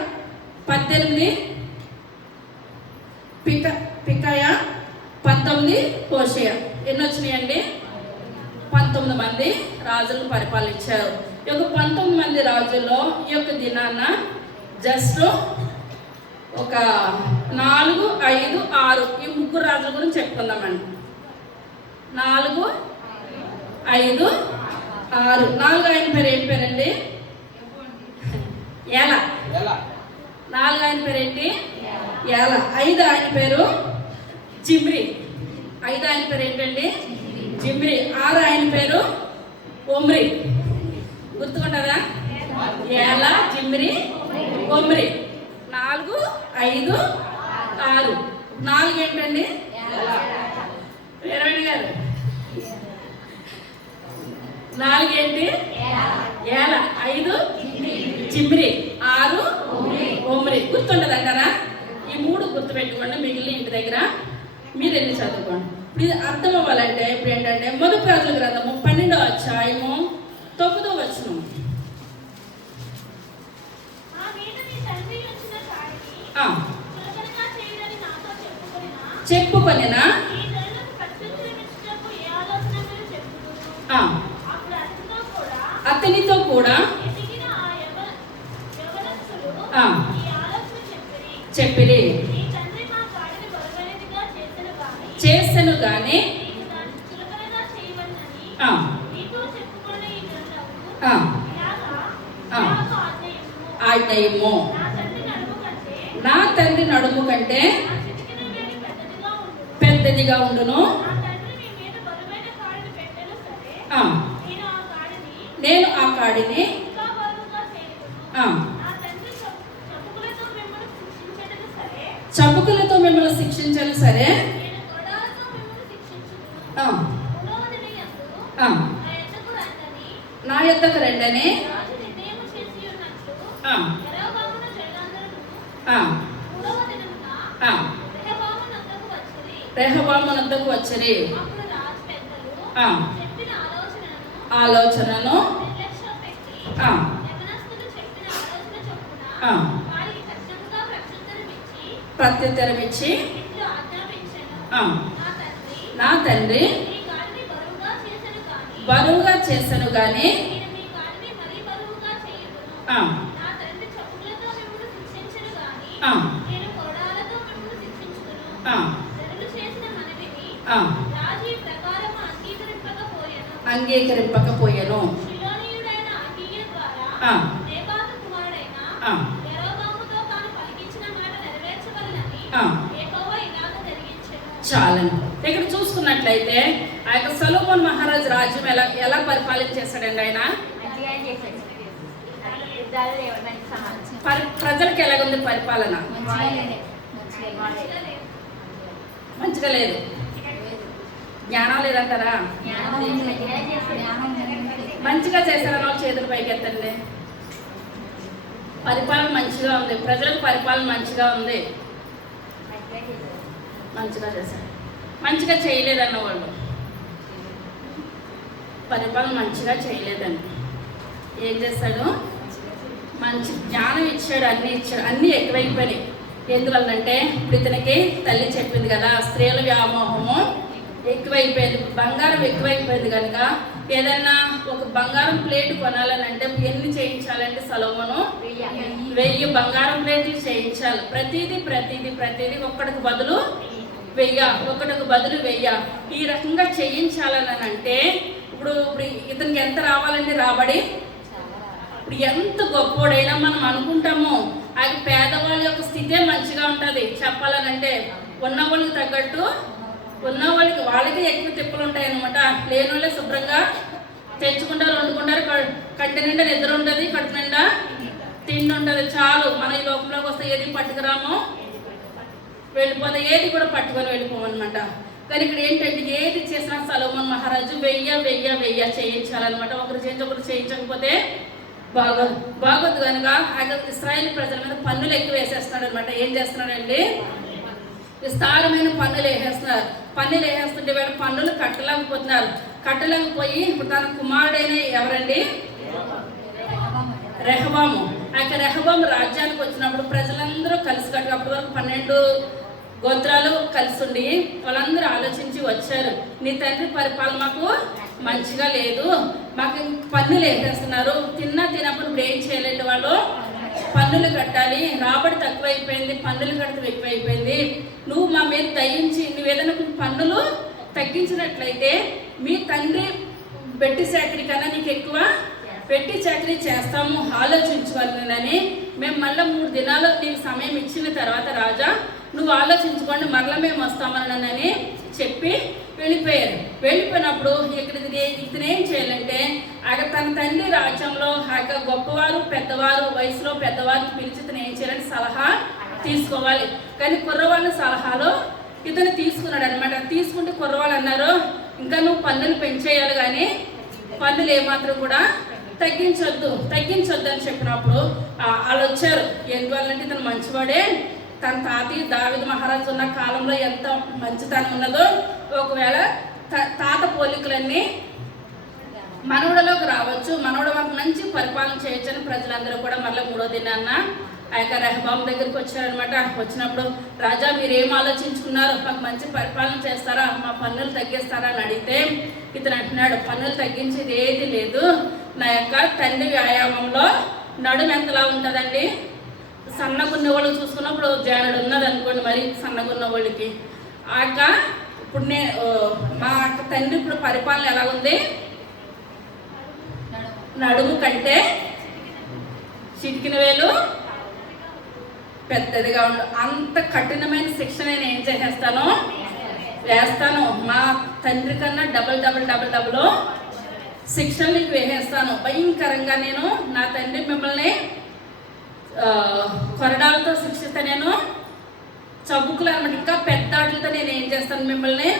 18 పికయా, 19 హోషేయ. ఎన్ని వచ్చినాయండి? 19 మంది రాజులను పరిపాలించారు. ఈ యొక్క 19 మంది రాజుల్లో ఈ యొక్క దినాన్న జస్ట్ ఒక 4, 5, 6 ఈ 3 రాజుల గురించి చెప్పుకుందామండి. 4, 5, 6. 4 ఆయన పేరు ఏం పేరండి? ఏలా. 4 ఆయన పేరు ఏంటి? ఏలా. 5 ఆయన పేరు జిమ్రి. 5 ఆయన పేరు ఏంటండి? జిమ్రి. 6 ఆయన పేరు ఒమ్రి. గుర్తుకుంటారా? ఏలా, జిమ్రి, ఒమ్రి. 4, 5, 6. 4 ఏంటండి? వీరవేణి గారు 4 ఏంటి? ఏలా. 5 జిమ్రి, 6 ఒమ్రి. గుర్తుండదంటారా? ఈ 3 గుర్తుపెట్టుకోండి. మిగిలిన ఇంటి దగ్గర మీరు వెళ్ళి చదువుకోండి. ఇప్పుడు ఇది అర్థం అవ్వాలంటే ఇప్పుడు ఏంటంటే మొదటి రాజుల గ్రంథము 12వ అధ్యాయము 9వ వచనం. చెప్పుకొనినా అతనితో కూడా చెప్పిరి. చేసెను గాని ఆజ్ఞయము. నా తండ్రి నడుము కంటే పెద్దదిగా ఉండును. నేను ఆ కాడిని చబుకులతో మిమ్మల్ని శిక్షించను సరే, నా యొద్దకు రండని రెహబామునొద్దకు వచ్చిరి. ఆలోచనను ప్రత్యుత్తరమిచ్చి నా తండ్రి బరువుగా చేశాను గాని అంగీకరింపకపోయాను. చాలండి. ఇక్కడ చూసుకున్నట్లయితే ఆ యొక్క సొలొమోన్ మహారాజు రాజ్యం ఎలా పరిపాలన చేశాడండి? ఆయన ప్రజలకు ఎలాగుంది పరిపాలన? మంచిగా లేదు. జ్ఞానం లేదంటారా? మంచిగా చేశారని వాళ్ళు చేతులు పైకి ఎత్తండి. పరిపాలన మంచిగా ఉంది, ప్రజలకు పరిపాలన మంచిగా ఉంది. మంచిగా చేశారు. మంచిగా చేయలేదన్న వాళ్ళు పరిపాలన మంచిగా చేయలేదండి. ఏం చేస్తాడు? మంచి జ్ఞానం ఇచ్చాడు, అన్నీ ఇచ్చాడు, అన్నీ ఎక్కువైపోయినాయి. ఎందువల్లంటే ఇప్పుడు ఇతనికి తల్లి చెప్పింది కదా, స్త్రీల వ్యామోహము ఎక్కువైపోయింది, బంగారం ఎక్కువైపోయింది కనుక ఏదన్నా ఒక బంగారం ప్లేట్ కొనాలని అంటే ఎన్ని చేయించాలంటే సొలొమోను 1000 బంగారం ప్లేట్లు చేయించాలి. ప్రతిదీ ఒక్కడికి బదులు 1000 ఈ రకంగా చేయించాలని అంటే ఇప్పుడు ఇతనికి ఎంత రావాలంటే రాబడి, ఇప్పుడు ఎంత గొప్పోడైనా మనం అనుకుంటాము అది పేదవాళ్ళ యొక్క స్థితే మంచిగా ఉంటుంది చెప్పాలనంటే, ఉన్న వాళ్ళకి తగ్గట్టు ఉన్న వాళ్ళకి ఎక్కువ తిప్పలు ఉంటాయి అనమాట. లేని వాళ్ళే శుభ్రంగా తెచ్చుకుంటారు, వండుకుంటారు, కంటి నిండా నిద్ర ఉంటుంది, కడుపు నిండా తిండి ఉంటుంది, చాలు. మన ఈ లోకంలోకి వస్తే ఏది పట్టుకురామో వెళ్ళిపోతే ఏది కూడా పట్టుకొని వెళ్ళిపోమన్నమాట. కానీ ఇక్కడ ఏంటంటే ఏది చేసినా సొలొమోను మహారాజు 1000 చేయించాలన్నమాట. ఒకరు చేయించకపోతే బాగోదు కనుక ఇశ్రాయేలు ప్రజల మీద పన్నులు ఎక్కువ వేసేస్తున్నాడు అనమాట. ఏం చేస్తున్నాడండి, విస్తారమైన పన్నులు వేసేస్తుంటే వీళ్ళ పన్నులు కట్టలేకపోయి ఇప్పుడు తన కుమారుడైన ఎవరండి, రెహబాము. రెహబాము రాజ్యానికి వచ్చినప్పుడు ప్రజలందరూ కలిసికట్టుగా అప్పటి వరకు 12 గోత్రాలు కలిసి ఉండి వాళ్ళందరూ ఆలోచించి వచ్చారు, నీ తండ్రి పరిపాలన మాకు మంచిగా లేదు, మాకు పన్నులు వేసేస్తున్నారు, తినప్పుడు ఇప్పుడు ఏం చేయలేదు, వాళ్ళు పన్నులు కట్టాలి, రాబడి తక్కువైపోయింది, పన్నులు కట్టడం ఎక్కువైపోయింది, నువ్వు మా మీద దయించి నువ్వేదైనా పన్నులు తగ్గించినట్లయితే మీ తండ్రి పెట్టి చాకరీ కన్నా నీకు ఎక్కువ పెట్టి చాకరీ చేస్తాము, ఆలోచించుకోవాలని మేము మళ్ళీ 3 దినాలు నీకు సమయం ఇచ్చిన తర్వాత రాజా నువ్వు ఆలోచించుకోండి మరలా మేము వస్తామని చెప్పి వెళ్ళిపోయినప్పుడు ఇతను ఏం చేయాలంటే తన తండ్రి రాజ్యంలో గొప్పవారు పెద్దవారు వయసులో పెద్దవారిని పిలిచి ఇతను ఏం చేయాలంటే సలహా తీసుకోవాలి. కానీ కుర్రవాళ్ళ సలహాలో ఇతను తీసుకున్నాడు అనమాట. తీసుకుంటే కుర్రవాళ్ళు అన్నారు, ఇంకా నువ్వు పన్నులు పెంచేయాలి కానీ పన్నులు ఏమాత్రం కూడా తగ్గించొద్దు అని చెప్పినప్పుడు వాళ్ళు వచ్చారు. ఎందువల్లంటే ఇతను మంచివాడే, తన తాతయ్య దావీదు మహారాజు ఉన్న కాలంలో ఎంత మంచితనం ఉన్నదో ఒకవేళ తాత పోలికలన్నీ మనవడలోకి రావచ్చు, మనవడు మాకు మంచి పరిపాలన చేయొచ్చని ప్రజలందరూ కూడా మళ్ళీ 3వ దినాన్న రెహబాము దగ్గరికి వచ్చారనమాట. వచ్చినప్పుడు రాజా మీరు ఏం ఆలోచించుకున్నారు, మాకు మంచి పరిపాలన చేస్తారా, మా పన్నులు తగ్గిస్తారా అని అడిగితే ఇతను అంటున్నాడు, పన్నులు తగ్గించేది ఏది లేదు, నా యొక్క తండ్రి వ్యాయామంలో నడుము ఎంతలా ఉంటుందండి, సన్నగున్న వాళ్ళు చూసుకున్నప్పుడు జానడు ఉన్నది అనుకోండి, మరి సన్నగున్న వాళ్ళకి ఇప్పుడు మా తండ్రి ఇప్పుడు పరిపాలన ఎలా ఉంది, నడుము కంటే చిటికిన వేలు పెద్దదిగా ఉండు, అంత కఠినమైన శిక్ష నేను ఏం వేస్తాను, మా తండ్రి కన్నా డబుల్ శిక్షలు నీకు వేసేస్తాను, భయంకరంగా నేను నా తండ్రి మిమ్మల్ని కొరడాలతో శిక్షిస్తా, నేను చబుకులు అనమాట, ఇంకా పెద్ద ఆటలతో నేను ఏం చేస్తాను, మిమ్మల్ని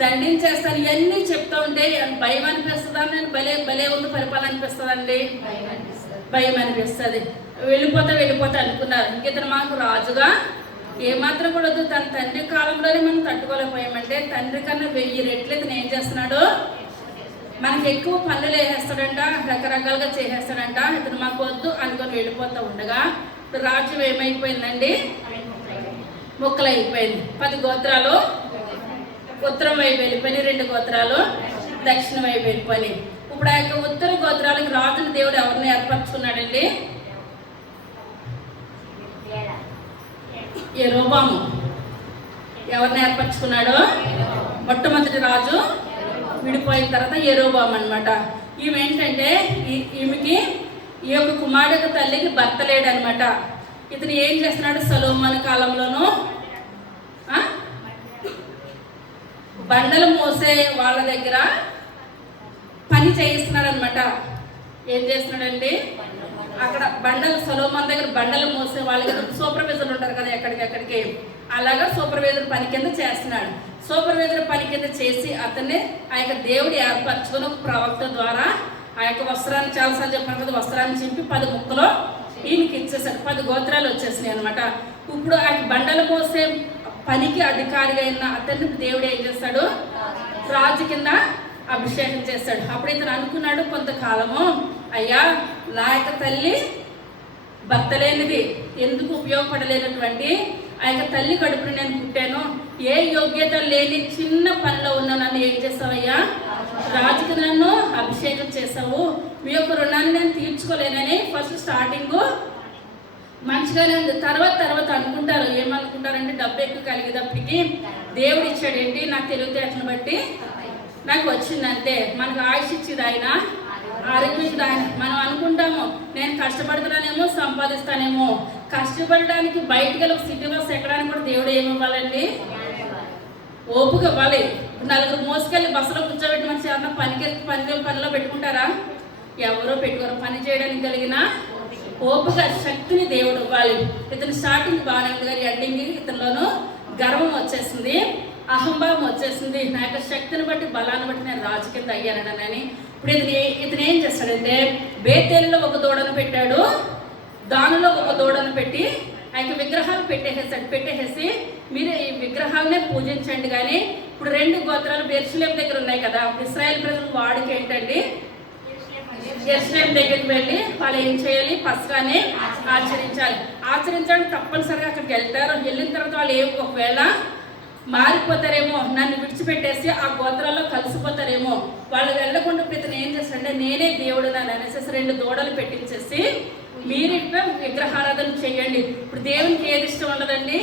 దండించేస్తాను, ఇవన్నీ చెప్తూ ఉంటే భయం అనిపిస్తుందా, నేను భలే ఉంది పరిపాలన అనిపిస్తుందండి, భయం అనిపిస్తుంది. వెళ్ళిపోతా అనుకున్నారు. ఇతను మాకు రాజుగా ఏమాత్రం కూడా వద్దు, తన తండ్రి కాలంలోనే మనం తట్టుకోలేకపోయామంటే తండ్రి కన్నా 1000 రెట్లు ఇతను ఏం చేస్తున్నాడు, మనకి ఎక్కువ పనులు వేసేస్తాడంట, రకరకాలుగా చేసేస్తాడంట, ఇతను మాకు వద్దు అనుకొని వెళ్ళిపోతూ ఉండగా రాజ్యం ఏమైపోయిందండి, ముక్కలైపోయింది. 10 గోత్రాలు ఉత్తరం వైపు వెళ్ళిపోయినాయి, 2 గోత్రాలు దక్షిణ వైపు వెళ్ళిపోయినాయి. ఇప్పుడు ఆ యొక్క ఉత్తర గోత్రాలకు రాజుని దేవుడు ఎవరిని ఏర్పరచుకున్నాడండి, యెరోబాము. ఎవరిని ఏర్పరచుకున్నాడు, మొట్టమొదటి రాజు విడిపోయిన తర్వాత యెరోబాము అనమాట. ఈమెంటంటే ఈమెకి ఈ యొక్క కుమారుడు యొక్క తల్లికి భర్త లేడనమాట. ఇతను ఏం చేస్తున్నాడు, సొలొమోను కాలంలోనూ బండలు మోసే వాళ్ళ దగ్గర పని చేయిస్తున్నాడు అనమాట. ఏం చేస్తున్నాడండి, అక్కడ సొలొమోను దగ్గర బండలు మోసే వాళ్ళ దగ్గర సూపర్వైజర్లు ఉంటారు కదా ఎక్కడికి, అలాగా సూపర్వైజర్ పని కింద చేస్తున్నాడు. సూపర్వైజర్ పని కింద చేసి అతన్ని ఆ యొక్క దేవుడు ఏర్పరచుకుని ఒక ప్రవక్త ద్వారా ఆ యొక్క వస్త్రాన్ని, చాలాసార్లు చెప్పాను కదా, వస్త్రాన్ని చింపి 10 ముక్కలు ఈయనకి ఇచ్చేసాడు. 10 గోత్రాలు వచ్చేసినాయి అనమాట. ఇప్పుడు ఆ బండలు మోసే పనికి అధికారిగా అయిన అతన్ని దేవుడు ఏం చేస్తాడు, రాజు కింద అభిషేకం చేస్తాడు. అప్పుడు ఇతను అనుకున్నాడు కొంతకాలము, అయ్యా నా యొక్క తల్లి భర్త లేనిది, ఎందుకు ఉపయోగపడలేనటువంటి ఆ యొక్క తల్లి కడుపుని నేను పుట్టాను, ఏ యోగ్యత లేని చిన్న పనిలో ఉన్న నన్ను ఏం చేస్తావయ్యా, రాజుకి నన్ను అభిషేకం చేసావు, మీ యొక్క రుణాన్ని నేను తీర్చుకోలేనని ఫస్ట్ స్టార్టింగ్ మంచిగానే ఉంది. తర్వాత అనుకుంటారు, ఏమనుకుంటారంటే డబ్బు ఎక్కువ కలిగేటప్పటికి దేవుడు ఇచ్చాడేంటి, నాకు తెలివితేటలను బట్టి నాకు వచ్చిందంటే. మనకు ఆయుష్ ఇచ్చేది ఆయన, ఆరోగ్యం ఇచ్చేది ఆయన. మనం అనుకుంటాము నేను కష్టపడుతున్నానేమో సంపాదిస్తానేమో. కష్టపడడానికి బయటకు వెళ్ళి సిటీ బస్ ఎక్కడానికి కూడా దేవుడు ఏమివ్వాలండి, ఓపుగా ఇవ్వాలి. నలుగురు మోసుకెళ్ళి బస్సులో కూర్చోబెట్టి మనిషి ఏమన్నా పనిలో పెట్టుకుంటారా? ఎవరో పెట్టుకోరు. పని చేయడానికి కలిగిన ఓపుగా శక్తిని దేవుడు ఇవ్వాలి. ఇతను స్టార్టింగ్ బాగానే ఉంది కానీ ఎండింగ్ ఇతనిలోనూ గర్వం వచ్చేసింది, అహంభావం వచ్చేసింది. నా యొక్క శక్తిని బట్టి బలాన్ని బట్టి నేను రాజు కింద అయ్యానని. ఇప్పుడు ఇతను ఏం చేస్తాడంటే బేతేలులో ఒక దూడను పెట్టాడు, దానిలో ఒక దూడను పెట్టి ఆ యొక్క విగ్రహాలు పెట్టేసేసి మీరు ఈ విగ్రహాలనే పూజించండి. కానీ ఇప్పుడు 2 గోత్రాలు యెరూషలేము దగ్గర ఉన్నాయి కదా, ఇశ్రాయేల్ ప్రజలు వాడికి ఏంటండి యెరూషలేము దగ్గరికి వెళ్ళి వాళ్ళు ఏం చేయాలి, పస్కాని ఆచరించడానికి తప్పనిసరిగా అక్కడికి వెళ్తారు. వెళ్ళిన తర్వాత వాళ్ళు ఒకవేళ మారిపోతారేమో, నన్ను విడిచిపెట్టేసి ఆ గోత్రాల్లో కలిసిపోతారేమో, వాళ్ళు వెళ్ళకుండా ఇతను ఏం చేస్తాడంటే నేనే దేవుడు నన్ను అనేసి 2 దూడలు పెట్టించేసి మీరు ఇక్కడ విగ్రహారాధన చేయండి. ఇప్పుడు దేవునికి ఏది ఇష్టం ఉండదండి,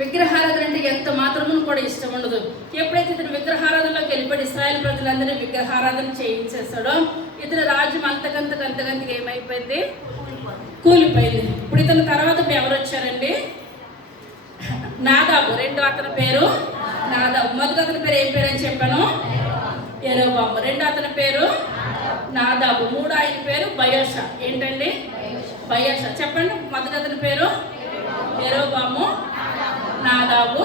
విగ్రహారాధన అంటే ఎంత మాత్రము కూడా ఇష్టం ఉండదు. ఎప్పుడైతే ఇతను విగ్రహారాధనలోకి వెళ్ళిపోయి ఇశ్రాయేల్ ప్రజలందరినీ విగ్రహారాధన చేయించేస్తాడో ఇతను రాజ్యం అంతకంతకు ఏమైపోయింది, కూలిపోయింది. ఇప్పుడు ఇతని తర్వాత ఎవరు వచ్చారండి, నాదాబు. 2 అతని పేరు నాదాబు. మొదటి అతని పేరు ఏం పేరు అని చెప్పాను, యెరోబాము. 2 అతని పేరు నాదాబు. 3 ఆయన పేరు బయోషా. ఏంటండి బయోషా, చెప్పండి. మొదటి అతని పేరు యెరోబాము, నాదాబు,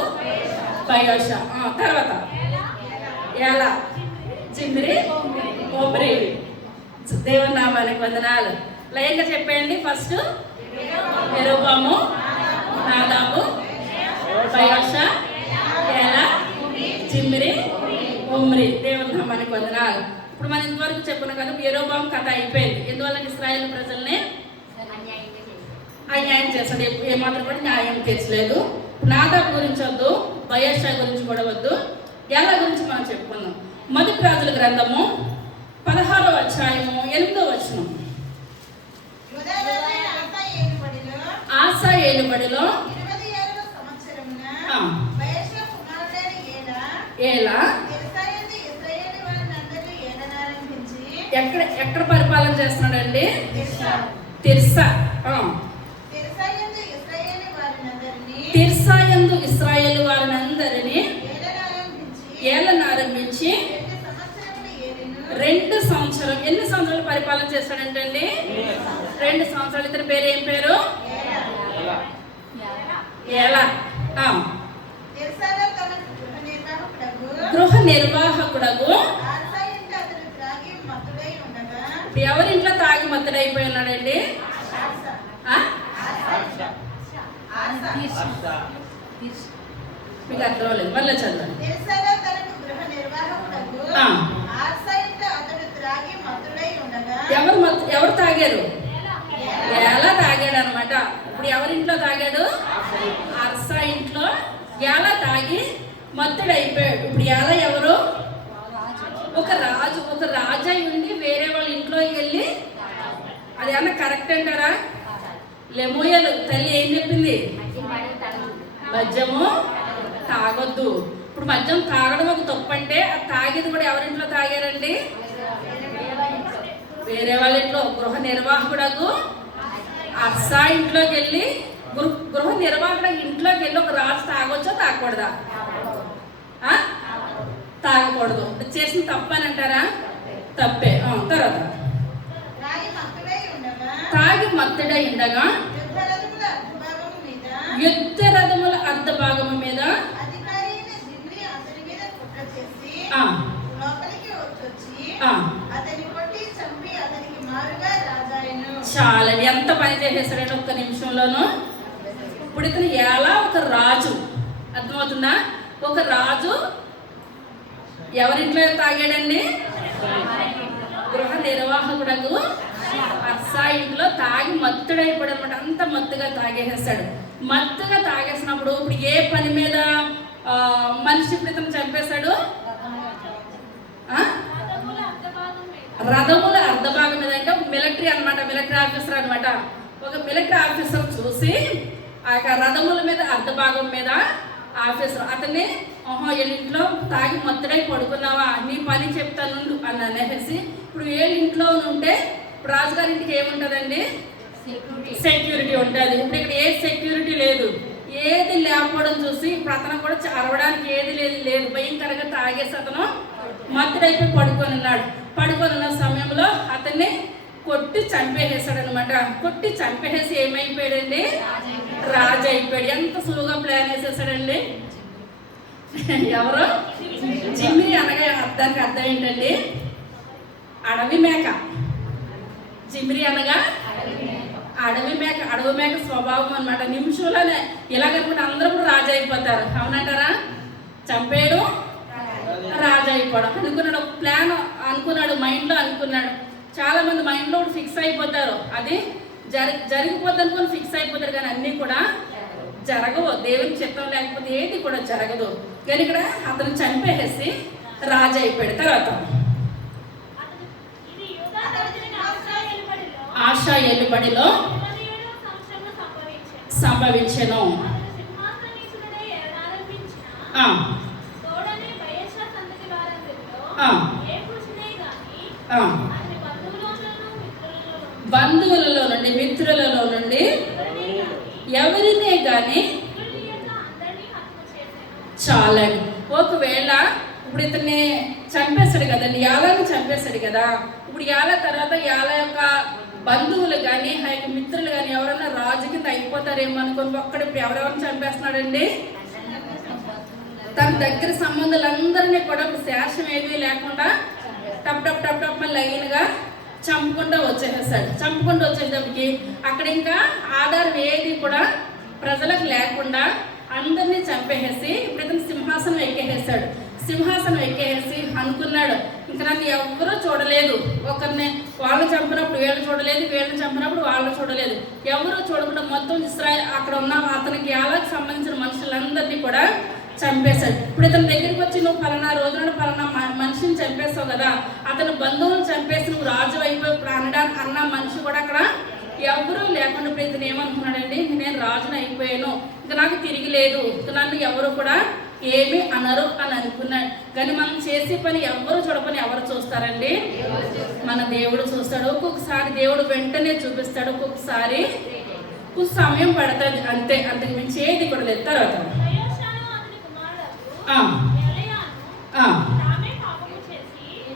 బయోషా. తర్వాత ఎలా, జిమ్రి, ఒమ్రి. దేవుని నామానికి వందనాలు. లయంగా చెప్పండి. ఫస్ట్ యెరోబాము, నాదాబు, బయోషా, ఎలా, జిమ్రి, ఒమ్రి. దేవుని నామానికి వందనాలు. ఇప్పుడు మనం ఇంతవరకు చెప్పుకున్నాం కదా, యెరోబాము కథ అయిపోయింది. ఎందువల్ల ఇశ్రాయేల్ ప్రజల్ని అన్యాయం చేస్తాడు, ఏమాత్రం కూడా న్యాయం తీర్చలేదు. నాదాబు గురించి వద్దు, బయోషా గురించి కూడా వద్దు, ఎలా గురించి మనం చెప్పుకుందాం. మొదటి రాజుల గ్రంథము 16వ అధ్యాయము 8వ వచనం. ఆసా ఏలుబడిలో ఏలా ఎక్కడ పరిపాలన చేస్తున్నాడండి, తిర్సా. తిర్సాయందు ఇశ్రాయేలు వారినందరినీ ఏలనారంభించి 2 సంవత్సరం. ఎన్ని సంవత్సరాలు పరిపాలన చేస్తాడంటే అండి 2 సంవత్సరాలు. ఇతని పేరు ఏం పేరు, ఎలా. గృహ నిర్వాహకుడగు. ఎవరింట్లో తాగి మత్తుడైపోయి ఉన్నాడండి, మీకు అర్థం లేదు, మళ్ళీ చదవండి. ఎవరు తాగారు, ఎలా తాగాడు అనమాట. ఇప్పుడు ఎవరింట్లో తాగాడు, అర్సా ఇంట్లో ఎలా తాగి మత్తుడు అయిపోయాడు. ఇప్పుడు ఎలా ఎవరు, ఒక రాజు అయి ఉండి వేరే వాళ్ళ ఇంట్లో వెళ్ళి, అది ఏమన్నా కరెక్ట్ అంటారా? లెమోయలు తల్లి ఏం చెప్పింది, మద్యము తాగొద్దు. ఇప్పుడు మద్యం తాగడం ఒక తప్పు అంటే అది తాగేది కూడా ఎవరింట్లో తాగారండి, వేరే వాళ్ళ ఇంట్లో. గృహ నిర్వాహకుడకు అర్సా ఇంట్లోకి వెళ్ళి, గృహ నిర్వాహకుడు ఇంట్లోకి వెళ్ళి ఒక రాజు తాగొచ్చా తాగకూడదా? తాగకూడదు. చేసిన తప్పు అని అంటారా? తప్పే. తర్వాత తాగి మత్తుడై ఉండగా యుద్ధ రథముల అర్ధ భాగము మీద చాలా ఎంత పని చేసేసాడంటే ఒక్క నిమిషంలోనూ. ఇప్పుడు ఇతను ఎలా ఒక రాజు, అర్థమవుతుందా? ఒక రాజు ఎవరింట్లో తాగాడండి, గృహ నిర్వాహకుడకు అర్సా ఇంట్లో తాగి మత్తుడైపోయాడు అనమాట. అంత మత్తుగా తాగేసేస్తాడు. మత్తుగా తాగేసినప్పుడు ఇప్పుడు ఏ పని మీద మనిషి ప్రీతం చంపేశాడు? రథముల అర్ధభాగం మీద. అంటే మిలిటరీ అనమాట, మిలిటరీ ఆఫీసర్ అనమాట. ఒక మిలిటరీ ఆఫీసర్ చూసి ఆ యొక్క రథముల మీద అర్ధభాగం మీద ఆఫీసర్ అతన్ని ఇంట్లో తాగి మత్తుడై పడుకున్నావా, నీ పని చెప్తాను అని అనేసి. ఇప్పుడు ఇంట్లో ఉంటే ఇప్పుడు రాజుగారింటికి ఏముంటుందండి? సెక్యూరిటీ ఉంటుంది. ఇప్పుడు ఇక్కడ ఏ సెక్యూరిటీ లేదు, ఏది లేకపోవడం చూసి ఇప్పుడు అతను కూడా అరవడానికి ఏది లేదు. భయంకరంగా తాగేసి అతను మత్తుడైపోయి పడుకొని ఉన్నాడు. పడుకొని ఉన్న సమయంలో అతన్ని కొట్టి చంపేసేసాడు అనమాట. కొట్టి చంపేసి ఏమైపోయాడండి? రాజు అయిపోయాడు. ఎంత సులువుగా ప్లాన్ వేసేసాడండి. ఎవరు? జిమ్రీ అనగా దానికి అర్థం ఏంటండి? అడవి మేక. జిమ్రీ అనగా అడవి మేక. అడవి మేక స్వభావం అనమాట. నిమిషంలోనే ఇలాగనుకుంటే అందరూ కూడా రాజు అయిపోతారు. అవునంటారా? చంపేయడం, రాజు అయిపోవడం అనుకున్నాడు. ఒక ప్లాన్ అనుకున్నాడు, మైండ్లో అనుకున్నాడు. చాలా మంది మైండ్లో ఫిక్స్ అయిపోతారు. అది జరిగిపోద్ది అనుకుని ఫిక్స్ అయిపోతారు, కానీ అన్నీ కూడా జరగవు. దేవుని చిత్తం లేకపోతే ఏది కూడా జరగదు. కానీ ఇక్కడ అతను చంపేసి రాజు అయిపోయాడు. తర్వాత ఆశా ఎలుబడిలో సంభవించెను. బంధువులలో నుండి మిత్రులలో నుండి ఎవరినే గాని చాలండి. ఒకవేళ ఇప్పుడు ఇతన్ని చంపేశాడు కదండి, యాలను చంపేశాడు కదా. ఇప్పుడు యాల తర్వాత యాల యొక్క బంధువులు కానీ ఆ యొక్క మిత్రులు కానీ ఎవరైనా రాజు కింద అయిపోతారేమో అనుకుని ఒక్కడు ఇప్పుడు ఎవరెవరిని చంపేస్తున్నాడండి? తన దగ్గర సంబంధాలందరినీ కూడా ఇప్పుడు శేషం ఏమీ లేకుండా టప్ టప్ టప్ టప్ లైన్గా చంపుకుంటూ వచ్చేసాడు. చంపుకుంటూ వచ్చేటప్పటికి అక్కడ ఇంకా ఆధారం ఏది కూడా ప్రజలకు లేకుండా అందరినీ చంపేసి ఇప్పుడు ఇతను సింహాసనం ఎక్కేసాడు. సింహాసనం ఎక్కేసి అనుకున్నాడు, ఇంకా నన్ను ఎవరూ చూడలేదు. ఒకరిని వాళ్ళు చంపినప్పుడు వీళ్ళు చూడలేదు, వీళ్ళని చంపినప్పుడు వాళ్ళు చూడలేదు. ఎవరు చూడకుండా మొత్తం ఇశ్రాయేలు అక్కడ ఉన్న అతనికి యాలకు సంబంధించిన మనుషులందరినీ కూడా చంపేశాడు. ఇప్పుడు ఇతని దగ్గరికి వచ్చి నువ్వు పలానా రోజున పలానా మనిషిని చంపేస్తావు కదా, అతని బంధువులు చంపేసి నువ్వు రాజు అయిపోయి అనడానికి అన్న మనిషి కూడా అక్కడ ఎవరూ లేకుండా ఇప్పుడు ఇతను ఏమనుకున్నాడండి? నేను రాజుని అయిపోయాను, ఇంకా నాకు తిరిగి లేదు, ఇంకా నన్ను ఎవరు కూడా ఏమి అనరు అని అనుకున్నాడు. కానీ మనం చేసే పని ఎవరు చూడపని ఎవరు చూస్తారండి? మన దేవుడు చూస్తాడు. ఒక్కొక్కసారి దేవుడు వెంటనే చూపిస్తాడు, ఒక్కొక్కసారి సమయం పడుతుంది, అంతే. అంతకు మించి ఏది కూడా లేదు. తర్వాత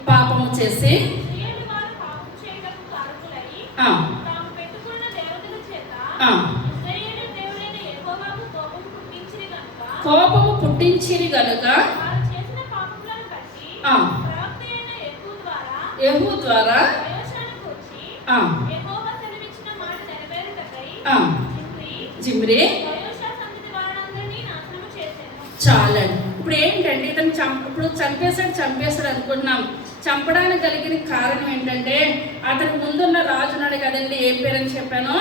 పాపము చేసి కోపము పుట్టించిరి గనుక యెహూ ద్వారా జిమ్రీ చాలండి. ఇప్పుడు ఏంటంటే ఇతను ఇప్పుడు చంపేశాడు అనుకుంటున్నాం. చంపడానికి కలిగిన కారణం ఏంటంటే అతనికి ముందున్న రాజు ఉన్నాడు కదండి, ఏం పేరని చెప్పాను?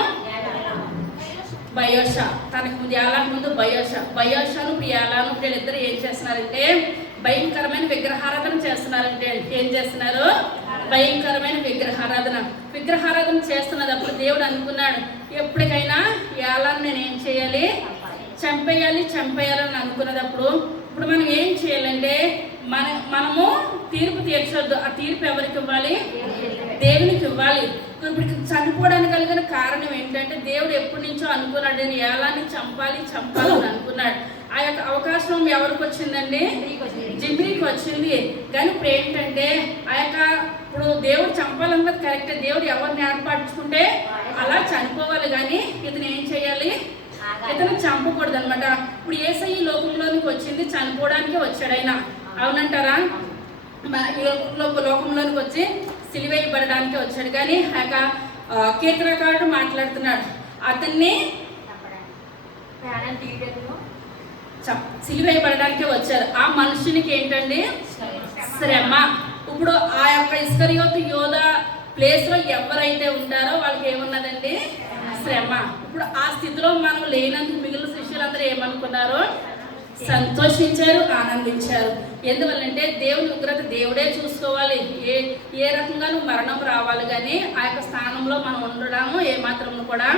బయోషా. తనకు ముందు యాలాకు ముందు బయోషాను ఇప్పుడు యాలాను వీళ్ళిద్దరు ఏం చేస్తున్నారంటే భయంకరమైన విగ్రహారాధన చేస్తున్నారంటే. ఏం చేస్తున్నారు? భయంకరమైన విగ్రహారాధన చేస్తున్నప్పుడు దేవుడు అనుకున్నాడు, ఎప్పటికైనా యాలాన్ని నేను ఏం చేయాలి? చంపేయాలని అనుకున్నప్పుడు ఇప్పుడు మనం ఏం చేయాలంటే మనము తీర్పు తీర్చొద్దు. ఆ తీర్పు ఎవరికి ఇవ్వాలి? దేవునికి ఇవ్వాలి. ఇప్పుడు చనిపోవడానికి కలిగిన కారణం ఏంటంటే దేవుడు ఎప్పటి నుంచో అనుకున్నాడు, నేను యాలాన్ని చంపాలని అనుకున్నాడు. ఆ యొక్క అవకాశం ఎవరికి వచ్చిందండి? జిమ్రీకి వచ్చింది. కానీ ఇప్పుడు ఏంటంటే ఆ యొక్క ఇప్పుడు దేవుడు చంపాలన్నది కరెక్టే. దేవుడు ఎవరిని ఏర్పరచుకుంటే అలా చనిపోవాలి, కానీ ఇతను ఏం చేయాలి? ఇతను చంపకూడదు అనమాట. ఇప్పుడు యేసయ్య లోకంలోనికి వచ్చింది చనిపోవడానికి వచ్చాడు ఆయన, అవునంటారా? లోకంలోనికి వచ్చి సిలువేయబడడానికి వచ్చాడు. కానీ ఆ యొక్క కీర్తనకారుడు మాట్లాడుతున్నాడు, అతన్ని సిలువేయబడడానికి వచ్చారు. ఆ మనుషునికి ఏంటండి? శ్రమ. ఇప్పుడు ఆ యొక్క ఇస్కరియోతు యోధ ప్లేస్లో ఎవరైతే ఉంటారో వాళ్ళకి ఏమున్నదండి? శ్రమ. ఇప్పుడు ఆ స్థితిలో మనం లేనందుకు మిగిలిన శిష్యులందరూ ఏమనుకున్నారో? సంతోషించారు, ఆనందించారు. ఎందువల్లంటే దేవుని ఉగ్రత దేవుడే చూసుకోవాలి. ఏ రకంగానూ మరణం రావాలి, కానీ ఆ యొక్క స్థానంలో మనం ఉండడము ఏమాత్రం కూడా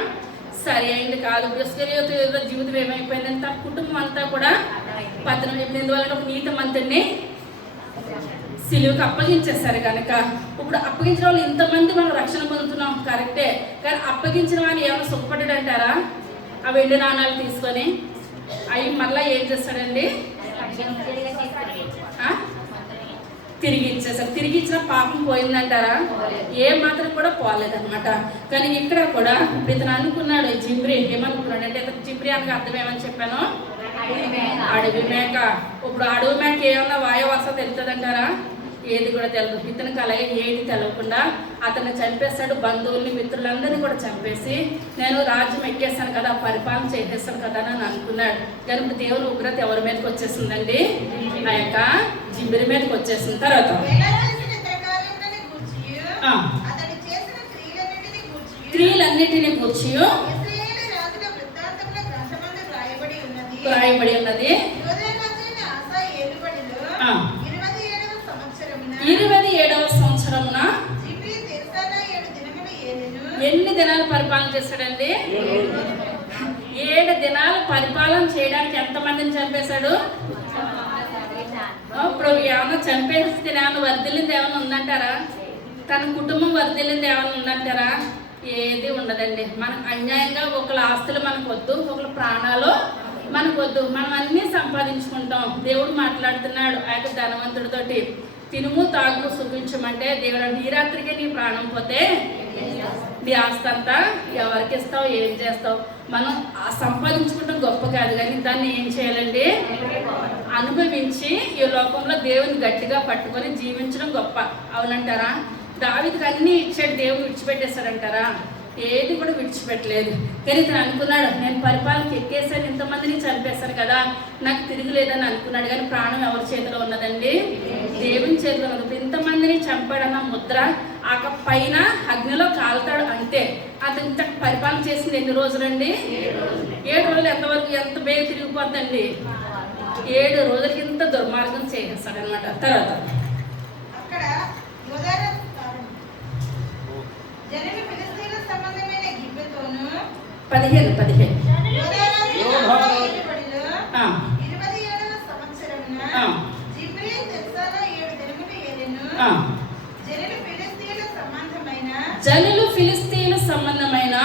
సరి అయింది కాదు. ఇస్కరియోతు జీవితం ఏమైపోయిందంటే ఆ కుటుంబం అంతా కూడా పతనం చెప్పింది. ఎందువల్ల ఒక నీతిమంతుడిని సిలువకు అప్పగించేస్తారు కనుక ఇప్పుడు అప్పగించిన వాళ్ళు ఇంతమంది మనం రక్షణ పొందుతున్నాం కరెక్టే, కానీ అప్పగించిన వాళ్ళు ఏమైనా సుఖపడ్డాడు అంటారా? ఆ వెండి నాణాలు తీసుకొని అవి మళ్ళీ ఏం చేస్తాడండి? తిరిగి ఇచ్చేసారు. తిరిగి ఇచ్చిన పాపం పోయిందంటారా? ఏ మాత్రం కూడా పోలేదన్నమాట. కానీ ఇక్కడ కూడా ఇప్పుడు ఇతను అనుకున్నాడు, జిమ్రీ ఏమనుకున్నాడు అంటే, జిమ్రీ అనగా అర్థం ఏమని చెప్పాను? అడవి మేక. ఇప్పుడు అడవి మేక ఏమన్నా వాయువాస తెలుస్తుందంటారా? ఏది కూడా తెలియదు. ఇతనికి అలాగే ఏది తెలవకుండా అతన్ని చంపేస్తాడు. బంధువుల్ని మిత్రులందరినీ కూడా చంపేసి నేను రాజ్యం ఎక్కేస్తాను కదా, పరిపాలన చేసేస్తాను కదా అని అనుకున్నాడు. కానీ ఇప్పుడు దేవుని ఉగ్రత ఎవరి మీదకి వచ్చేసిందండి? ఆ యొక్క జిమ్రీ మీదకి వచ్చేసిన తర్వాత స్త్రీలన్నిటిని కూర్చి రాయబడి ఉన్నది. 27వ సంవత్సరమున ఎన్ని దినాలు పరిపాలన చేశాడండి? 7 దినాలు పరిపాలన చేయడానికి ఎంతమందిని చంపేశాడు? ఇప్పుడు ఏమన్నా చంపేస్తే ఏమన్నా వర్ధిల్లింది ఏమైనా ఉందంటారా? తన కుటుంబం వర్ధిల్లింది ఏమైనా ఉందంటారా? ఏది ఉండదండి. మనకు అన్యాయంగా ఒకళ్ళ ఆస్తులు మనకు వద్దు, ఒకళ్ళ ప్రాణాలు మనకు వద్దు, మనం అన్నీ సంపాదించుకుంటాం. దేవుడు మాట్లాడుతున్నాడు ఆ యొక్క ధనవంతుడితోటి, తినుము తాగు సుఖించమంటే దేవుడు ఈ రాత్రికి నీ ప్రాణం పోతే నీ ఆస్తి అంతా ఎవరికి ఇస్తావు, ఏం చేస్తావు? మనం సంపాదించుకుంటాం గొప్ప కాదు, కానీ దాన్ని ఏం చేయాలండి? అనుభవించి ఈ లోకంలో దేవుని గట్టిగా పట్టుకొని జీవించడం గొప్ప. అవునంటారా? దావీదుకి అన్నీ ఇచ్చాడు, దేవుడు విడిచిపెట్టేశాడంటారా? ఏది కూడా విడిచిపెట్టలేదు. కానీ ఇతను అనుకున్నాడు, నేను పరిపాలనకి ఎక్కేసాను, ఇంతమందిని చంపేశాను కదా, నాకు తిరుగులేదని అనుకున్నాడు. కానీ ప్రాణం ఎవరి చేతిలో ఉన్నదండి? దేవుని చేతిలో ఉన్నది. ఇంతమందిని చంపాడన్న ముద్ర ఆ పైన అగ్నిలో కాలుతాడు అంతే. అతను ఇంత పరిపాలన చేసింది ఎన్ని రోజులండి? 7 రోజులు. ఎంతవరకు ఎంత బేగ తిరిగిపోద్దండి? 7 రోజులకి ఇంత దుర్మార్గం చేసేస్తాడు అనమాట. తర్వాత 15 జనులు ఫిలిస్తీన్ల సంబంధమైన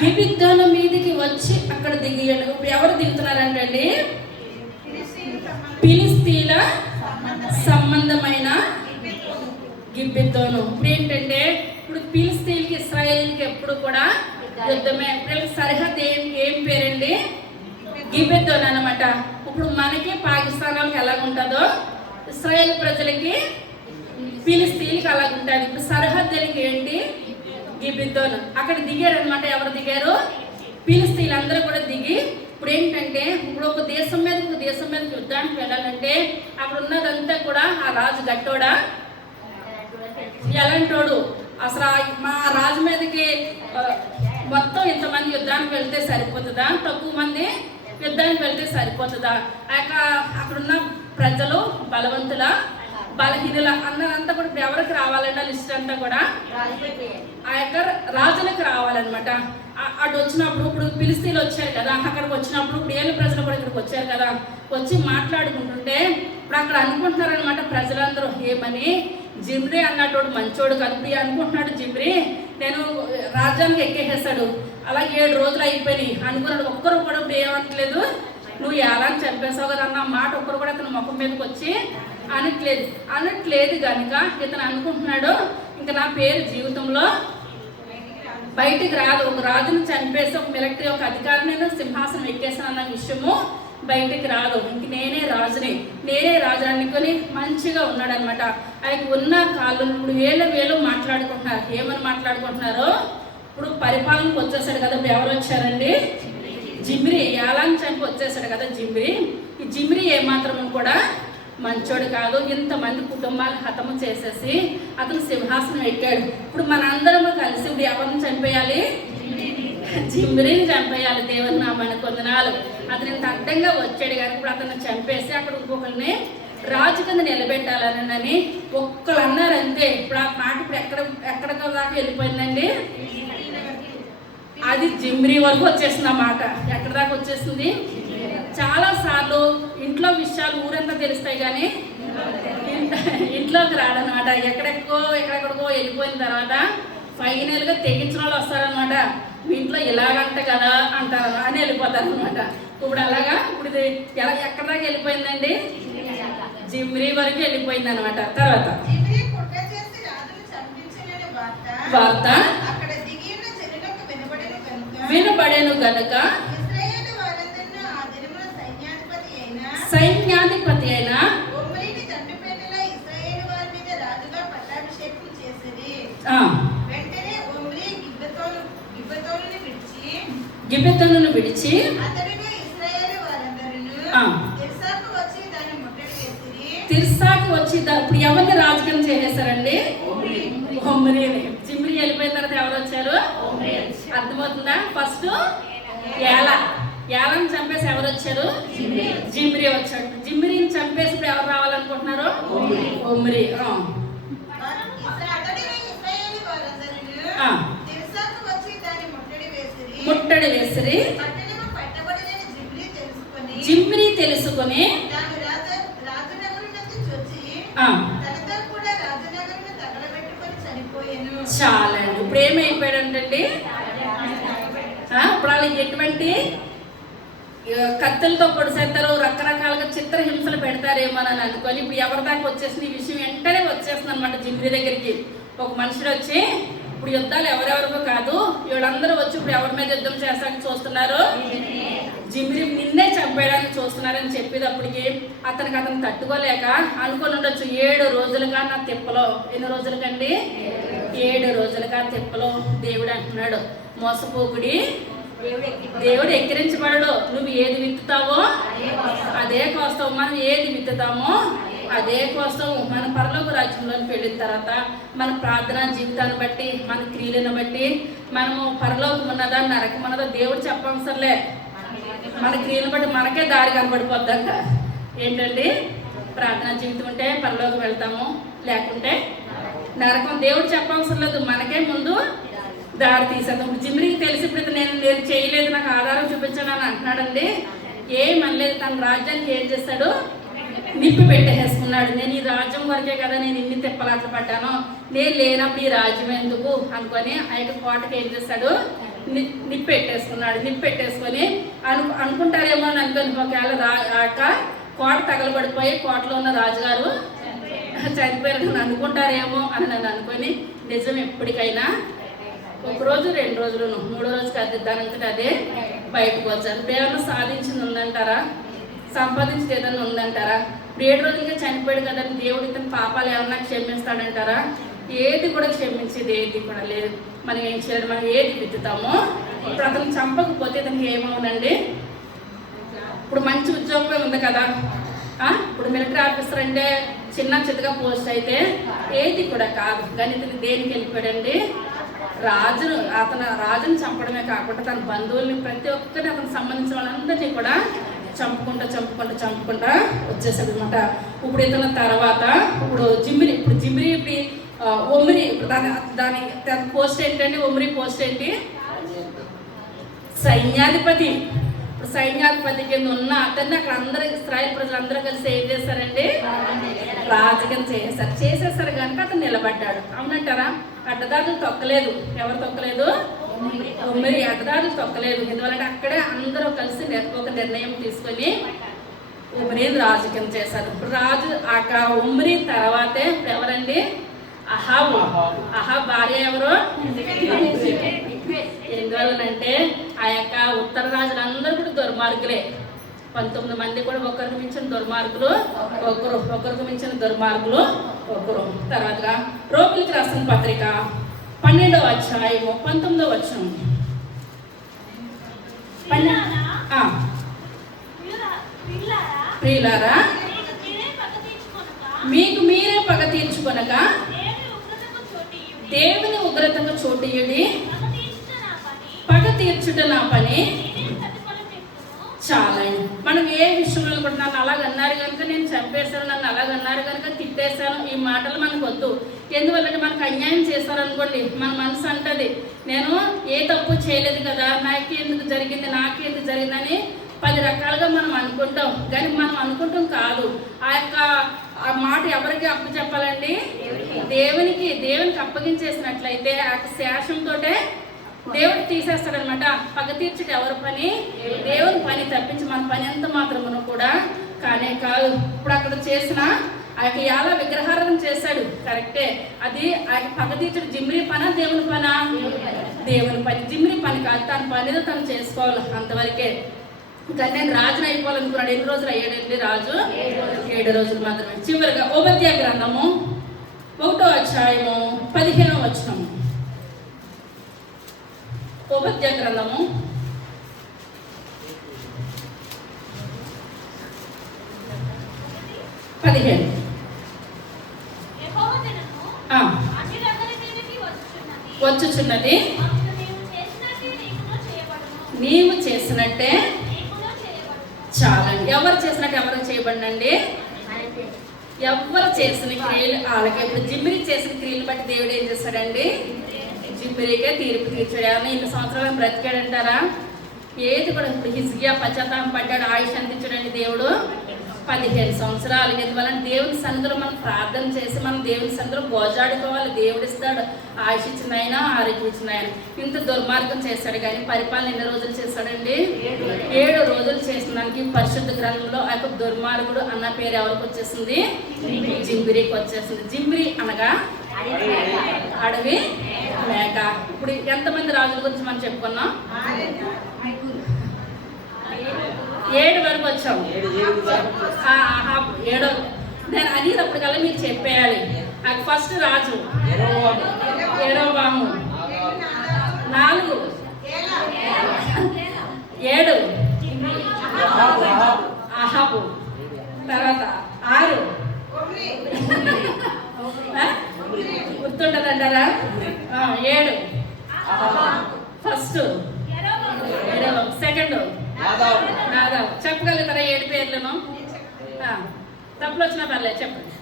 గిబిద్దోను మీదికి వచ్చి అక్కడ దిగి. ఇప్పుడు ఎవరు దిగుతున్నారంటండి? ఫిలిస్తీన్ల సంబంధమైన గిబిద్దోను. ఇప్పుడు ఏంటంటే, ఇప్పుడు ఫిలిస్తీన్కి ఇశ్రాయేల్కి ఎప్పుడు కూడా యుద్ధమే. వీళ్ళకి సరిహద్దు ఏం పేరండి? గిబిద్దోను అనమాట. ఇప్పుడు మనకి పాకిస్తాన్ వాళ్ళకి ఎలాగుంటుందో ఇశ్రాయేల్ ప్రజలకి ఫిలిస్తీన్కి అలాగుంటుంది. ఇప్పుడు సరిహద్దులకి ఏంటి? గిబిద్దోను. అక్కడ దిగారనమాట. ఎవరు దిగారు? ఫిలిస్తీన్లు అందరూ కూడా దిగి ఇప్పుడు ఏంటంటే, ఇప్పుడు ఒక దేశం మీద యుద్ధానికి వెళ్ళాలంటే అక్కడ ఉన్నదంతా కూడా ఆ రాజు గట్టోడా ఎలాంటోడు? అసలు మా రాజు మీదకి మొత్తం ఇంతమంది యుద్ధానికి వెళ్తే సరిపోతుందా? తక్కువ మంది యుద్ధానికి వెళ్తే సరిపోతుందా? అక్కడున్న ప్రజలు బలవంతుల బలహీనుల అందరంతా కూడా ఇప్పుడు ఎవరికి రావాలంటే లిస్ట్ అంతా కూడా ఆ యొక్క రాజులకు రావాలన్నమాట. అటు వచ్చినప్పుడు ఇప్పుడు ఫిలిస్తీన్లు వచ్చారు కదా, అక్కడికి వచ్చినప్పుడు ఇప్పుడు ఏళ్ళ ప్రజలు కూడా ఇక్కడికి వచ్చారు కదా, వచ్చి మాట్లాడుకుంటుంటే ఇప్పుడు అక్కడ అనుకుంటున్నారనమాట ప్రజలందరూ ఏమని, జిమ్రీ అన్నటోడు మంచోడు కలిపి అనుకుంటున్నాడు. జిమ్రీ నేను రాజ్యానికి ఎక్కేసేస్తాడు, అలా 7 రోజులు అయిపోయినాయి అనుకున్నాడు. ఒక్కరు కూడా ఇప్పుడు ఏమనట్లేదు, నువ్వు ఎలా చంపేసావు కదా అన్న మాట ఒక్కరు కూడా అతను ముఖం మీదకి వచ్చి అనట్లేదు కనుక ఇతను అనుకుంటున్నాడు, ఇంకా నా పేరు జీవితంలో బయటికి రాదు. ఒక రాజును చంపేసి ఒక మిలిటరీ ఒక అధికారిని సింహాసనం ఎక్కేసాను అన్న విషయము బయటికి రాదు. ఇంక నేనే రాజు అనుకొని మంచిగా ఉన్నాడు అనమాట. ఆయనకు ఉన్న కాళ్ళు ఇప్పుడు వేలు మాట్లాడుకుంటున్నారు. ఏమని మాట్లాడుకుంటున్నారు? ఇప్పుడు పరిపాలనకు వచ్చేసాడు కదా, ఇప్పుడు ఎవరు వచ్చారండి? జిమ్రీ. ఏలాని చంపి వచ్చేసాడు కదా జిమ్రీ. ఈ జిమ్రీ ఏమాత్రం కూడా మంచోడు కాదు. ఇంతమంది కుటుంబాలను హతము చేసేసి అతను సింహాసనం ఎక్కాడు. ఇప్పుడు మనందరము కలిసి ఇప్పుడు ఎవరిని చంపేయాలి? జిమ్రీని చంపేయాలి. దేవుని నామానికి వందనాలు. అతను ఇంత అడ్డంగా వచ్చాడు కానీ ఇప్పుడు అతను చంపేసి అక్కడ ఇంకొకరిని రాజు కింద నిలబెట్టాలని ఒక్కరు అన్నారంతే. ఇప్పుడు ఆ మాట ఇప్పుడు ఎక్కడ దాకా వెళ్ళిపోయిందండి? అది జిమ్రీ వరకు వచ్చేసింది. ఆ మాట ఎక్కడ దాకా వచ్చేసింది? చాలా సార్లు ఇంట్లో విషయాలు ఊరంతా తెలుస్తాయి కానీ ఇంట్లోకి రాడనమాట. ఎక్కడెక్కడికో వెళ్ళిపోయిన తర్వాత ఫైనల్గా తెగించిన వాళ్ళు వస్తారనమాట. మీ ఇంట్లో ఇలాగంట కదా అంటారు అని వెళ్ళిపోతారనమాట. ఇప్పుడు అలాగా ఇప్పుడు ఇది ఎక్కడ దాకా వెళ్ళిపోయిందండి? జిమ్రీ వరకు వెళ్ళిపోయింది అనమాట. తర్వాత వార్త వినబడేను గనుక సైన్యాధిపతి అయిన గిబెతోనును విడిచి తిర్సాకు వచ్చి ఇప్పుడు ఎవరిని రాజకీయం చేసేసారండి? ఒమ్రీని. జిమ్రీ వెళ్ళిపోయిన తర్వాత ఎవరు వచ్చారు? అర్థమవుతుందా? ఫస్ట్ ఏలాని చంపేసి ఎవరు వచ్చారు? జిమ్రీ వచ్చాడు. జిమ్రీని చంపేసి ఇప్పుడు ఎవరు రావాలనుకుంటున్నారు? ఒమ్రీ. ముట్టడి వేసిరి. జిమ్రీ తెలుసుకొని చాలండి. ఇప్పుడు ఏమైపోయాడంటండి? ఇప్పుడు వాళ్ళకి ఎటువంటి కత్తులతో పొడిసేస్తారు, రకరకాలుగా చిత్రహింసలు పెడతారేమో అని అనుకొని ఇప్పుడు ఎవరి దాకా వచ్చేసింది ఈ విషయం వెంటనే వచ్చేస్తుంది అనమాట జిమ్రీ దగ్గరికి. ఒక మనుషుడు వచ్చి ఇప్పుడు యుద్ధాలు ఎవరెవరికో కాదు, వీళ్ళందరూ వచ్చి ఇప్పుడు ఎవరి మీద యుద్ధం చేస్తానికి చూస్తున్నారు? జిమ్రీ నిన్నే చంపేయడానికి చూస్తున్నారని చెప్పేటప్పటికి అతను తట్టుకోలేక అనుకుని ఉండొచ్చు 7 రోజులుగా నా తిప్పలో. ఎన్ని రోజులకండి? 7 రోజులుగా తిప్పలో. దేవుడు అంటున్నాడు, మోసపోకుడి, దేవుడు ఎక్కిరించబడడు. నువ్వు ఏది విత్తుతావో అదే కోస్తావు. మనం ఏది విత్తుతామో అదే కోస్తాము. మన పరలోక రాజ్యంలోకి వెళ్ళిన తర్వాత మన ప్రార్థనా జీవితాన్ని బట్టి, మన క్రియలను బట్టి మనము పరలోకం ఉన్నదా నరకం ఉన్నదా దేవుడు చెప్పవసరలే. మన క్రియలను బట్టి మనకే దారి కనబడిపోద్దంట. ఏంటండి? ప్రార్థనా జీవితం ఉంటే పరలోకం వెళ్తాము, లేకుంటే నరకం. దేవుడు చెప్పవసరం లేదు, మనకే ముందు దారి తీసేద్దాం. జిమ్రీకి తెలిసి ఇప్పుడు నేను చేయలేదు, నాకు ఆధారం చూపించాను అని అంటున్నాడండి. ఏమనలేదు. తన రాజ్యానికి ఏం చేస్తాడు? నిప్పి పెట్టేసుకున్నాడు. నేను ఈ రాజ్యం వరకే కదా నేను ఇన్ని తిప్పలాట్లు పడ్డాను, నేను లేనప్పుడు ఈ రాజ్యం ఎందుకు అనుకొని ఆ యొక్క కోటకి ఏం చేస్తాడు? నిప్పెట్టేసుకున్నాడు. నిప్పెట్టేసుకొని అనుకుంటారేమో అని అనుకొని ఒకవేళ కోట తగలబడిపోయి కోటలో ఉన్న రాజుగారు చనిపోయారు అనుకుంటారేమో అని నన్ను అనుకొని నిజం ఎప్పటికైనా 1 రోజు 2 రోజులను 3వ రోజుకి అది దానంతట అదే బయటకు వచ్చారు. ఏమన్నా సాధించింది ఉందంటారా? సంపాదించింది ఏదన్నా ఉందంటారా? 7 రోజులకే చనిపోయాడు కదా దేవుడు ఇతని పాపాలు ఏమన్నా క్షమిస్తాడంటారా? ఏది కూడా క్షమించేది ఏది కూడా లేదు. మనం ఏం చేయాలి? మనం ఏది విత్తుతామో ఇప్పుడు అతను చంపకపోతే ఇతనికి ఏమవునండి? ఇప్పుడు మంచి ఉద్యోగమే ఉంది కదా, ఇప్పుడు మిలిటరీ ఆఫీసర్ అంటే చిన్న చిత్తగా పోస్ట్ అయితే ఏది కూడా కాదు. కానీ ఇతను దేనికి వెళ్ళిపోయాడండి? రాజును చంపడమే కాకుండా తన బంధువుల్ని ప్రతి ఒక్కరిని అతనికి సంబంధించిన వాళ్ళందరినీ కూడా చంపుకుంటా వచ్చేసాడు అనమాట. ఇప్పుడు ఇతను తర్వాత ఇప్పుడు జిమ్రీ ఒమ్రీ దాని పోస్ట్ ఏంటండి? ఒమ్రీ పోస్ట్ ఏంటి? సైన్యాధిపతి. ఇప్పుడు సైన్యాధిపతి కింద ఉన్న అతన్ని అక్కడ అందరూ ఇశ్రాయేలు ప్రజలందరూ కలిసి ఏం చేస్తారండి? రాజకీయం చేసేసారు కనుక అతను నిలబడ్డాడు. అవునంటారా? అడ్డదారులు తొక్కలేదు. ఎవరు తొక్కలేదు? ఒమ్రీ అడ్డదారులు తొక్కలేదు. ఎందువల్లంటే అక్కడే అందరూ కలిసి ఒక నిర్ణయం తీసుకొని ఒమ్రీని రాజకీయం చేశారు. ఇప్పుడు రాజు ఒమ్రీ తర్వాతే ఎవరండి? అహాబ్ భార్య ఎవరు? ఎందువల్లనంటే ఆ యొక్క ఉత్తర రాజులందరూ కూడా దుర్మార్గులే. 19 మంది కూడా ఒకరికి మించిన దుర్మార్గులు ఒకరికి మించిన దుర్మార్గులు ఒకరు. తర్వాతగా రోగులకి రాసిన పత్రిక 12వ అధ్యాయము 19వ వచనం. ప్రియులారా మీకు మీరే పగ తీర్చుకొనక దేవుని ఉగ్రతకు చోటియుడి. పగ తీర్చుట నా పని. చాలా మనం ఏ విషయంలో కూడా నన్ను అలాగన్నారు కనుక నేను చంపేశాను, నన్ను అలాగన్నారు కనుక తిట్టేశాను, ఈ మాటలు మనకు వద్దు. ఎందువల్లంటే మనకు అన్యాయం చేస్తారనుకోండి, మన మనసు అంటది నేను ఏ తప్పు చేయలేదు కదా, నాకు ఎందుకు జరిగింది, నాకు ఎందుకు జరిగిందని 10 రకాలుగా మనం అనుకుంటాం. కానీ మనం అనుకుంటాం కాదు. ఆ మాట ఎవరికి అప్పు చెప్పాలండి? దేవునికి అప్పగించేసినట్లయితే ఆ శేషంతో దేవుడు తీసేస్తాడనమాట. పగ తీర్చుట ఎవరి పని? దేవుని పని తప్పించి మన పని ఎంత మాత్రమును కూడా కానే కాదు. ఇప్పుడు అక్కడ చేసిన ఆ యొక్క ఎలా విగ్రహారాధన చేశాడు, కరెక్టే. అది ఆ పగ తీర్చుట జిమ్రీ పనా దేవుని పనా? దేవుని పని. జిమ్రీ పని కాదు, తన పనిలో తను చేసుకోవాలి, అంతవరకే. కానీ నేను రాజును అయిపోవాలనుకున్నాడు. ఎన్ని రోజులు అయ్యాడండి రాజు? 7 రోజులు మాత్రమే. చివరిగా ఓబద్యా గ్రంథము 1వ అధ్యాయము 15వ వచనము. ఓబద్యా గ్రంథము 15. వచ్చుచున్నది, నీవు చేసినట్టే. చాలండి. ఎవరు చేసినట్టు ఎవరు చేయబడినండి? ఎవరు చేసిన క్రియలు వాళ్ళకి. ఇప్పుడు జిమ్రీ చేసిన క్రియలు బట్టి దేవుడు ఏం చేస్తాడండి? జిమ్రీకే తీర్పు తీర్చాడు. ఇన్ని సంవత్సరాలు బ్రతికాడంటారా? ఏది కూడా. ఇప్పుడు హిజ్కియా పశ్చాత్తాపం పడ్డాడు, ఆయుష్ అందించాడండి దేవుడు 15 సంవత్సరాలు. ఎందువల్ల దేవుని సన్నిధిలో మనం ప్రార్థన చేసి మనం దేవుని సన్నిధిలో గోజాడుకోవాలి. దేవుడు ఇస్తాడు, ఆయుష్ ఇచ్చిన ఆయన, ఆరోగ్యం ఇచ్చిన ఆయన. ఇంత దుర్మార్గం చేశాడు కానీ పరిపాలన ఎన్ని రోజులు చేశాడండి? 7 రోజులు చేసిన దానికి పరిశుద్ధ గ్రంథంలో ఆ యొక్క దుర్మార్గుడు అన్న పేరు ఎవరికి వచ్చేసింది? జిమ్రీకి వచ్చేసింది. జిమ్రీ అనగా అడవి మేక. ఇప్పుడు ఎంతమంది రాజుల గురించి మనం చెప్పుకున్నాం? 7 వరకు వచ్చాము. 7 నేను అనేటప్పటికల్లా మీరు చెప్పేయాలి. నాకు ఫస్ట్ రాజు యెరోబాము, 4 7 అహాబు, తర్వాత 6 గుర్తుంటదంటారా? 7 ఫస్ట్, సెకండ్ నాదాబు. చెప్పగలుగుతారా 7 పేర్లను? తప్పులు వచ్చినా పర్లేదు, చెప్పండి.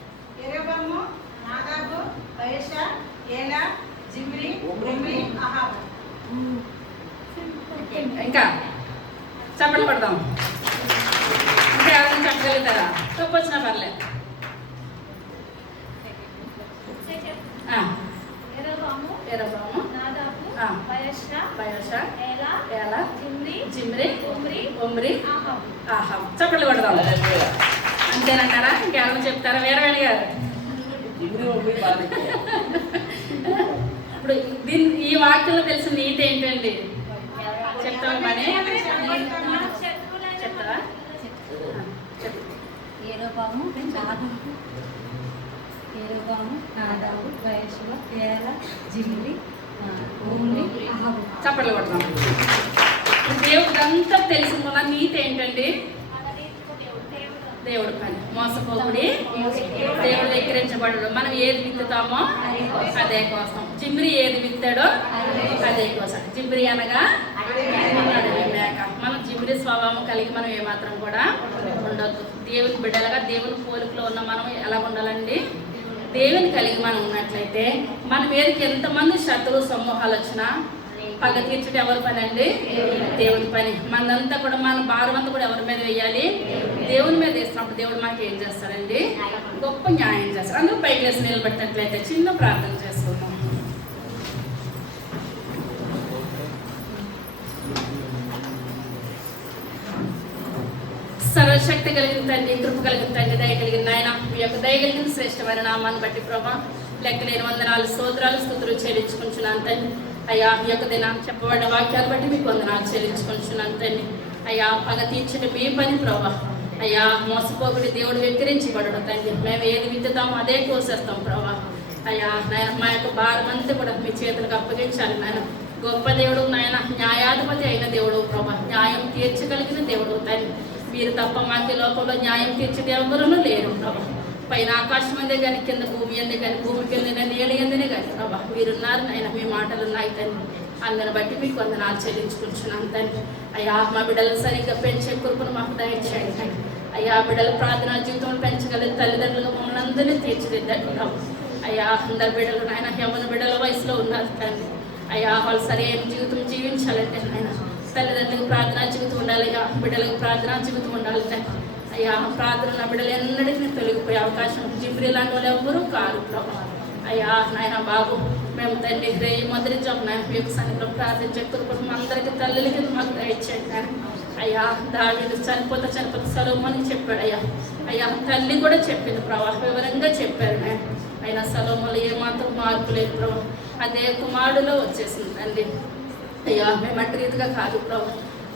ఇంకా చెప్పలు పడదాం. ఇంకా ఎవరైనా చెప్పగలుగుతారా? తప్పు వచ్చినా పర్లేదు. జిమ్రీ, ఒమ్రీ, ఆహాబు. చెప్పలు కొడదాం. అంతేనంటారా? ఇంకెవరైనా చెప్తారా? వీరవేణి గారు ఇప్పుడు ఈ వాక్యంలో తెలిసిన నీతి ఏంటండి? చెప్తావా? మనీ చెప్తావా? యెరోబాము, నాదాబు, బయర్షెబా, ఏలా, జిమ్రీ, ఒమ్రీ, అహాబు. చప్పట్లు కొడతాం. దేవుడికి అంతా తెలిసిన నీతి ఏంటండి? దేవుడు పని. మోసపోకుడి, దేవుడు ఎక్కిరించబడడు. మనం ఏది విత్తుతామో అదే కోసం. జిమ్రీ ఏది విత్తాడో అదే కోసం. జిమ్రీ అనగా అడవి మేక. మనం జిమ్రీ స్వభావం కలిగి మనం ఏమాత్రం కూడా ఉండొద్దు. దేవుని బిడ్డలుగా దేవుని పోలికలో ఉన్న మనం ఎలా ఉండాలండి? దేవుని కలిగి మనం ఉన్నట్లయితే మన మీదకి ఎంతమంది శత్రు సమూహాలు వచ్చినా పగ తీర్చుట ఎవరి పని అండి? దేవుని పని. మనంతా కూడా మన భారం అంతా కూడా ఎవరి మీద వేయాలి? దేవుని మీద వేసినప్పుడు దేవుడు మనకి ఏం చేస్తాడండి? గొప్ప న్యాయం చేస్తాడు. అందరూ పైకి వేసి నిలబెట్టినట్లయితే చిన్న ప్రార్థన చేసుకుందాం. సర్వశక్తి కలిగిన తండ్రి, కృప కలిగిన తండ్రి, దయ కలిగిన నాయన, మీ యొక్క దయ కలిగిన శ్రేష్టమైన నామాన్ని బట్టి ప్రభా లెక్కలేని వందనాలు, స్తోత్రాలు, స్తుతులు చెల్లించుకుంటున్నాను తండ్రి. అయ్యా, ఈ యొక్క దినాన్ని చెప్పబడ్డ వాక్యాలు బట్టి మీకు వందనాలు చెల్లించుకుంటున్నాను తండ్రి. అయ్యా, పగ తీర్చడం మీ పని ప్రభా. అయ్యా, మోసపోకుడి, దేవుడు వెక్కిరించబడడు తండ్రి. మేము ఏది విత్తుతామో అదే కోసేస్తాం ప్రభా. అయ్యా నాయన, మా యొక్క భారం అంతా కూడా మీ చేతులకు అప్పగించాలి నాయన. గొప్ప దేవుడు నాయన, న్యాయాధిపతి అయిన దేవుడు ప్రభా, న్యాయం తీర్చగలిగిన దేవుడు తండ్రి. మీరు తప్ప మాకు లోకంలో న్యాయం తీర్చేది ఎవరూ లేరు ప్రభా. పైన ఆకాశం అందే కానీ కింద భూమి అందే కానీ భూమి కింద నీళ్ళ ఎందనే కానీ ప్రభా మీరున్నారు నాయన, మీ మాటలు ఉన్నాయి తండ్రి. అందుని బట్టి మీకు వందనాలు చెల్లించుకుంటున్నాను తండ్రి. అయ్యా మా బిడ్డలను సరిగ్గా పెంచే కృపను మాకు దయచేయండి తండ్రి. అయ్యా బిడ్డల ప్రార్థనా జీవితం పెంచగలిగే తల్లిదండ్రులుగా మమ్మల్ని అందరినీ తీర్చిదిద్దండి ప్రభు. అయ్యా అందరి బిడ్డలు నాయన యవ్వన బిడ్డల వయసులో ఉన్నారు తండ్రి. అయ్యా వాళ్ళు సరైన జీవితం జీవించాలంటే నాయన తల్లిదండ్రులకు ప్రార్థనా జీవితం ఉండాలి, అయ్యా బిడ్డలకు ప్రార్థనా జీవితం ఉండాలి తండ్రి. అయ్యా ప్రార్థన నా బిడ్డలు ఎన్నడికి తొలగిపోయే అవకాశం జిబ్రి లాంటి వాళ్ళు ఎవరూ కారు ప్రభు. అయ్యా నాయన బాబు మేము తండ్రి రేయి మొదటిజాము నాయన మీ యొక్క సన్నిధిలో ప్రార్థించే కృపను అందరికీ తల్లికి మాకు దయచేయండి నాయన. అయ్యా దావీదు చనిపోతే సొలొమోనుకి చెప్పాడు అయ్యా. అయ్యా తల్లి కూడా చెప్పింది ప్రభా, వివరంగా చెప్పారు నాయన. అయినా సొలొమోనులో ఏమాత్రం మార్పు లేదు ప్రభు, అదే కుమారుడులో వచ్చేసింది తండ్రి. అయ్యా మేము అటు రీతిగా కాదు ప్రభు.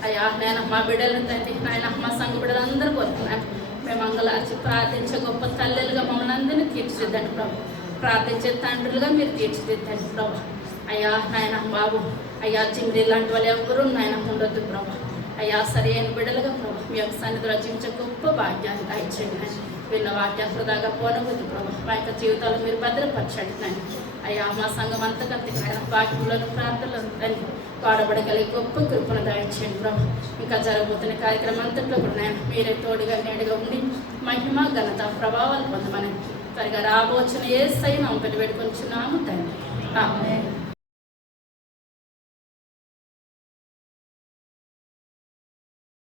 అయ్యా నేను మా బిడ్డలను తండ్రి నాయన మా సంఘ బిడ్డలందరూ కోరుతున్నాను. మేము అంగలార్చి ప్రార్థించే గొప్ప తల్లులుగా మమ్మల్ని అందరినీ తీర్చిదిద్దండి ప్రభు. ప్రార్థించే తండ్రులుగా మీరు తీర్చిదిద్దండి ప్రభు. అయ్యా నాయన బాబు అయ్యా జిమ్రీ లాంటి వాళ్ళు ఎవరు నాయన ఉండొద్దు ప్రభు. అయ్యా సరైన బిడ్డలుగా ప్రభు మీ యొక్క సన్నిధిలో జీవించే గొప్ప భాగ్యాన్ని దయచేయండి. విన్న వాక్య హృదయగా పోనవద్దు ప్రభు. మా యొక్క జీవితాలు మీరు భద్రపరచండి. అయ్యా మా సంఘం అంతకంతకి వాక్యంలోని ప్రార్థనలు తండ్రి వాడబడగలిగే గొప్ప కృపను దయచేయండి ప్రభు. ఇంకా జరగబోతున్న కార్యక్రమం అంతట్లో కూడా నేను మీరే తోడుగా నేడుగా ఉండి మహిమ ఘనత ప్రభావాలు పొందమని త్వరగా రాబోచిన యేసయ్య నామమున పెట్టుకొనిచున్నాము తండ్రి. ఆమేన్.